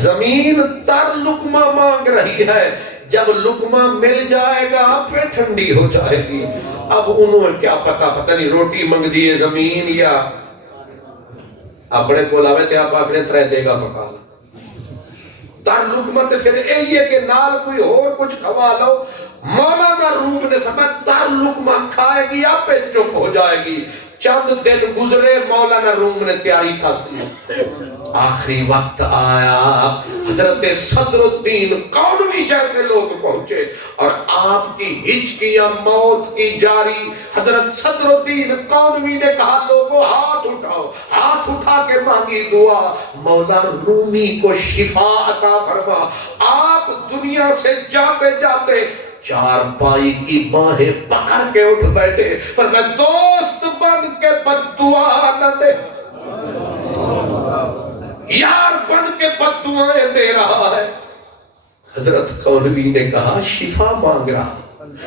زمین تر لقمہ مانگ رہی ہے. جب لقمہ مل جائے گا پھر ٹھنڈی ہو جائے گی. اب انہوں نے کیا پتہ نہیں روٹی منگ دیئے زمین یا اپنے کو لاوے تھے آپ آکھنے ترے دے گا پکا لا. تر لقمہ تے پھر یہ کہ نال کوئی اور کچھ کھوا لو. مولانا روم نے سمجھا تر لقمہ کھائے گی آپ پہ چپ ہو جائے گی. چند دن گزرے مولانا روم نے تیاری کھاسی. آخری وقت آیا حضرت صدر الدین قانوی جیسے لوگ پہنچے اور آپ کی ہچکیاں موت کی جاری. حضرت صدر الدین قانوی نے کہا لوگوں ہاتھ اٹھاؤ. ہاتھ اٹھا کے مانگی دعا مولا رومی کو شفا عطا فرما. آپ دنیا سے جاتے جاتے چار پائی کی باہیں پکڑ کے اٹھ بیٹھے. فرمایا دوست بن کے بد دعا نہ دے، یار بن کے بد دعائیں دے رہا ہے. حضرت قولوی نے کہا شفا مانگ رہا،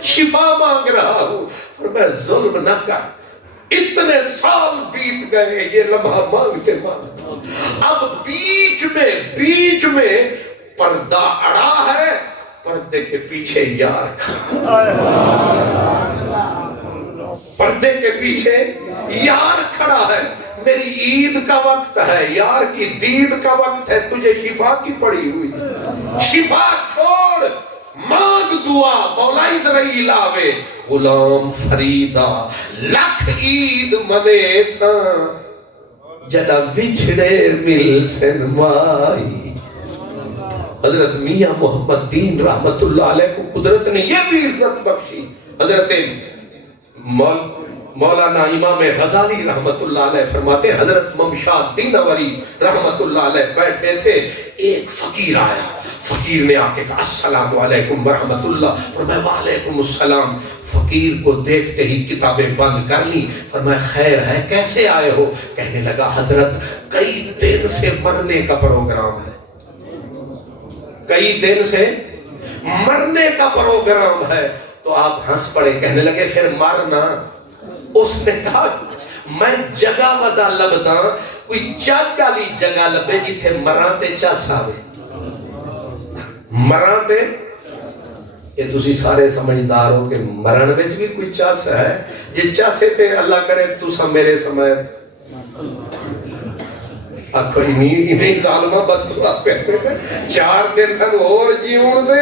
شفا مانگ رہا ہوں. فرمایا ظلم نہ کر. اتنے سال بیت گئے یہ لمحہ مانگتے مانگتے. اب بیچ میں پردہ اڑا ہے، پردے کے پیچھے یار کھڑا. پردے کے پیچھے یار کھڑا ہے. میری عید کا وقت ہے، یار کی دید کا وقت ہے، تجھے شفا کی پڑی ہوئی. شفا چھوڑ، مانگ دعا. مولا اسرائیل آوے غلام فریدہ لکھ عید منے ساں جڑا وچھڑے مل سن مائی. حضرت میاں محمد دین رحمت اللہ علیہ کو قدرت نے یہ بھی عزت بخشی. حضرت مولانا امام غزالی رحمت اللہ علیہ فرماتے ہیں حضرت ممشاد دینوری رحمت اللہ علیہ بیٹھے تھے. ایک فقیر آیا، فقیر نے آ کے کہا السلام علیکم ورحمت اللہ. فرمایا وعلیکم السلام. فقیر کو دیکھتے ہی کتابیں بند کر لی. فرمایا خیر ہے، کیسے آئے ہو؟ کہنے لگا حضرت کئی دن سے مرنے کا پروگرام ہے، کئی دن سے مرنے کا پروگرام ہے. تو آپ ہنس پڑے, کہنے لگے پھر مرنا. اس نے کہا میں جگہ ودا لبدا, کوئی چک والی جگہ لبے جتھے مراں تے چس آوے. مراں تے یہ تسی سارے سمجھدار ہو کہ مرن وچ بھی کوئی چس ہے. جے چسے تے اللہ کرے تسا میرے سمیت آکھو نہیں ظالمہ بددعا پہ 4 دن سن اور جیون دے,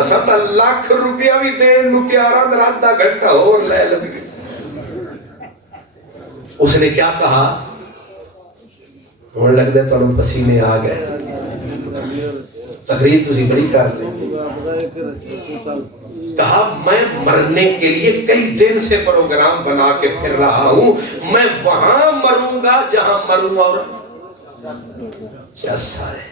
اساں تا لاکھ روپیہ بھی دین نو تیار ہاں, آدھا گھنٹہ اور لے لگے. اس نے کیا کہا, ہن لگدا ہے تانوں پسینے آ گئے, تقریر تسی بڑی کر لیں. کہا میں مرنے کے لیے کئی دن سے پروگرام بنا کے پھر رہا ہوں, میں وہاں مروں گا جہاں مروں. اور کیسا ہے.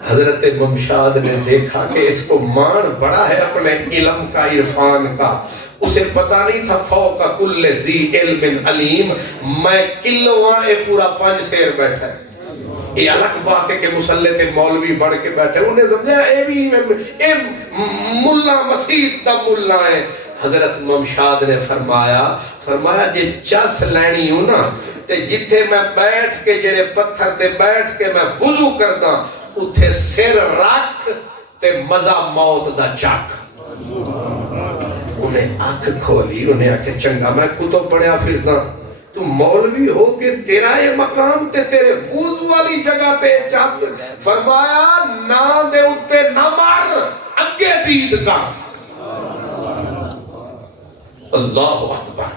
حضرت ممشاد نے دیکھا کہ اس کو مان بڑا ہے اپنے علم کا, عرفان کا. اسے پتا نہیں تھا فوق کل ذی علم علیم, میں کلواں پورا 5 سیر بیٹھا ہے. یہ الگ بات ہے کہ مسلح تے مولوی بڑھ کے بیٹھے, انہیں سمجھا اے بھی ملا مسیح دا ملا ہے. حضرت ممشاد نے فرمایا جے چس لینی ہوں نا تے جتھے میں بیٹھ کے جڑے پتھر تے بیٹھ کے میں وضو کردا اتھے سر رکھ تے مزہ موت دا چک. انہیں آنکھ کھولی, انہیں آنکھ چنگا میں کتب پڑھیا پھردا, تو مولوی ہو کہ تیرا یہ مقام تے تیرے وضو والی جگہ تے چس. فرمایا نہ دے اتے نہ مار, اگے دید کا. اللہ اکبر.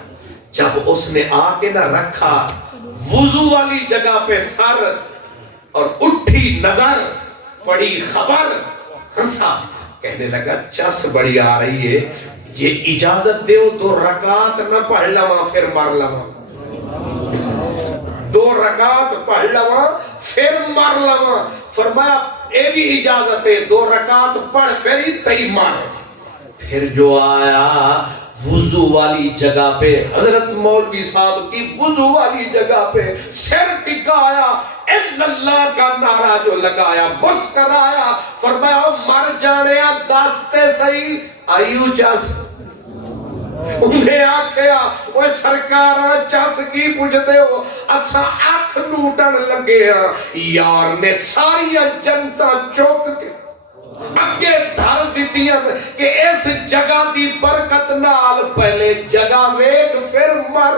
جب اس نے آ کے نہ رکھا وضو والی جگہ پہ سر اور اٹھی نظر, پڑی خبر, ہنسا, کہنے لگا چس بڑی آ رہی ہے, یہ اجازت دیو 2 رکعت نہ پڑھ لواں پھر مار لواں. 2 رکعت پڑھ لواں پھر مار لواں. فرمایا اے بھی اجازت ہے, 2 رکعت پڑھ پھر ہی تی مار. پھر جو آیا وضو والی جگہ پہ, حضرت مولوی صاحب کی وضو والی جگہ پہ سر ٹکایا, ان اللہ کا نعرہ جو لگایا, مسکرایا. فرمایا مر جانے دستے صحیح آئیو چس. انہیں آکھیا اوے سرکاراں چس کی پوچھتے ہو, اساں اکھ نوٹن لگے ہاں. یار نے ساری جنتا چوک کے اگے دھر دیتیاں کہ اس جگہ دی برکت نال پہلے جگہ ویک پھر مر.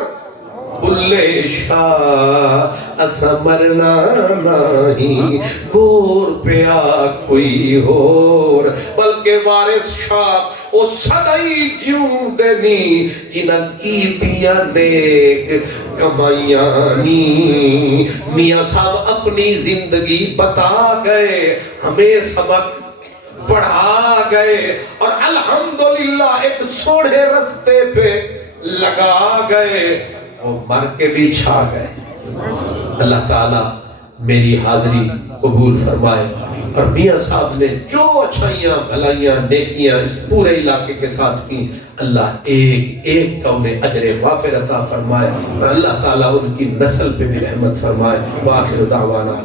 بلے شاہ اسا مرنا نہیں, گور پیا کوئی ہور, بلکہ وارث شاہ او سدائی جیوں دینی جنہ کیتیاں نیک کمائیاں نی. میاں صاحب اپنی زندگی بتا گئے, ہمیں سبق پڑھا گئے, اور الحمدللہ ایک سوڑے رستے پہ لگا گئے. وہ مر کے بھی چھا گئے. اللہ تعالیٰ میری حاضری قبول فرمائے, اور میاں صاحب نے جو اچھائیاں بھلائیاں نیکیاں اس پورے علاقے کے ساتھ کی, اللہ ایک ایک کا انہیں اجر وافر عطا فرمائے, اور اللہ تعالیٰ ان کی نسل پہ بھی رحمت فرمائے. وآخر دعوانا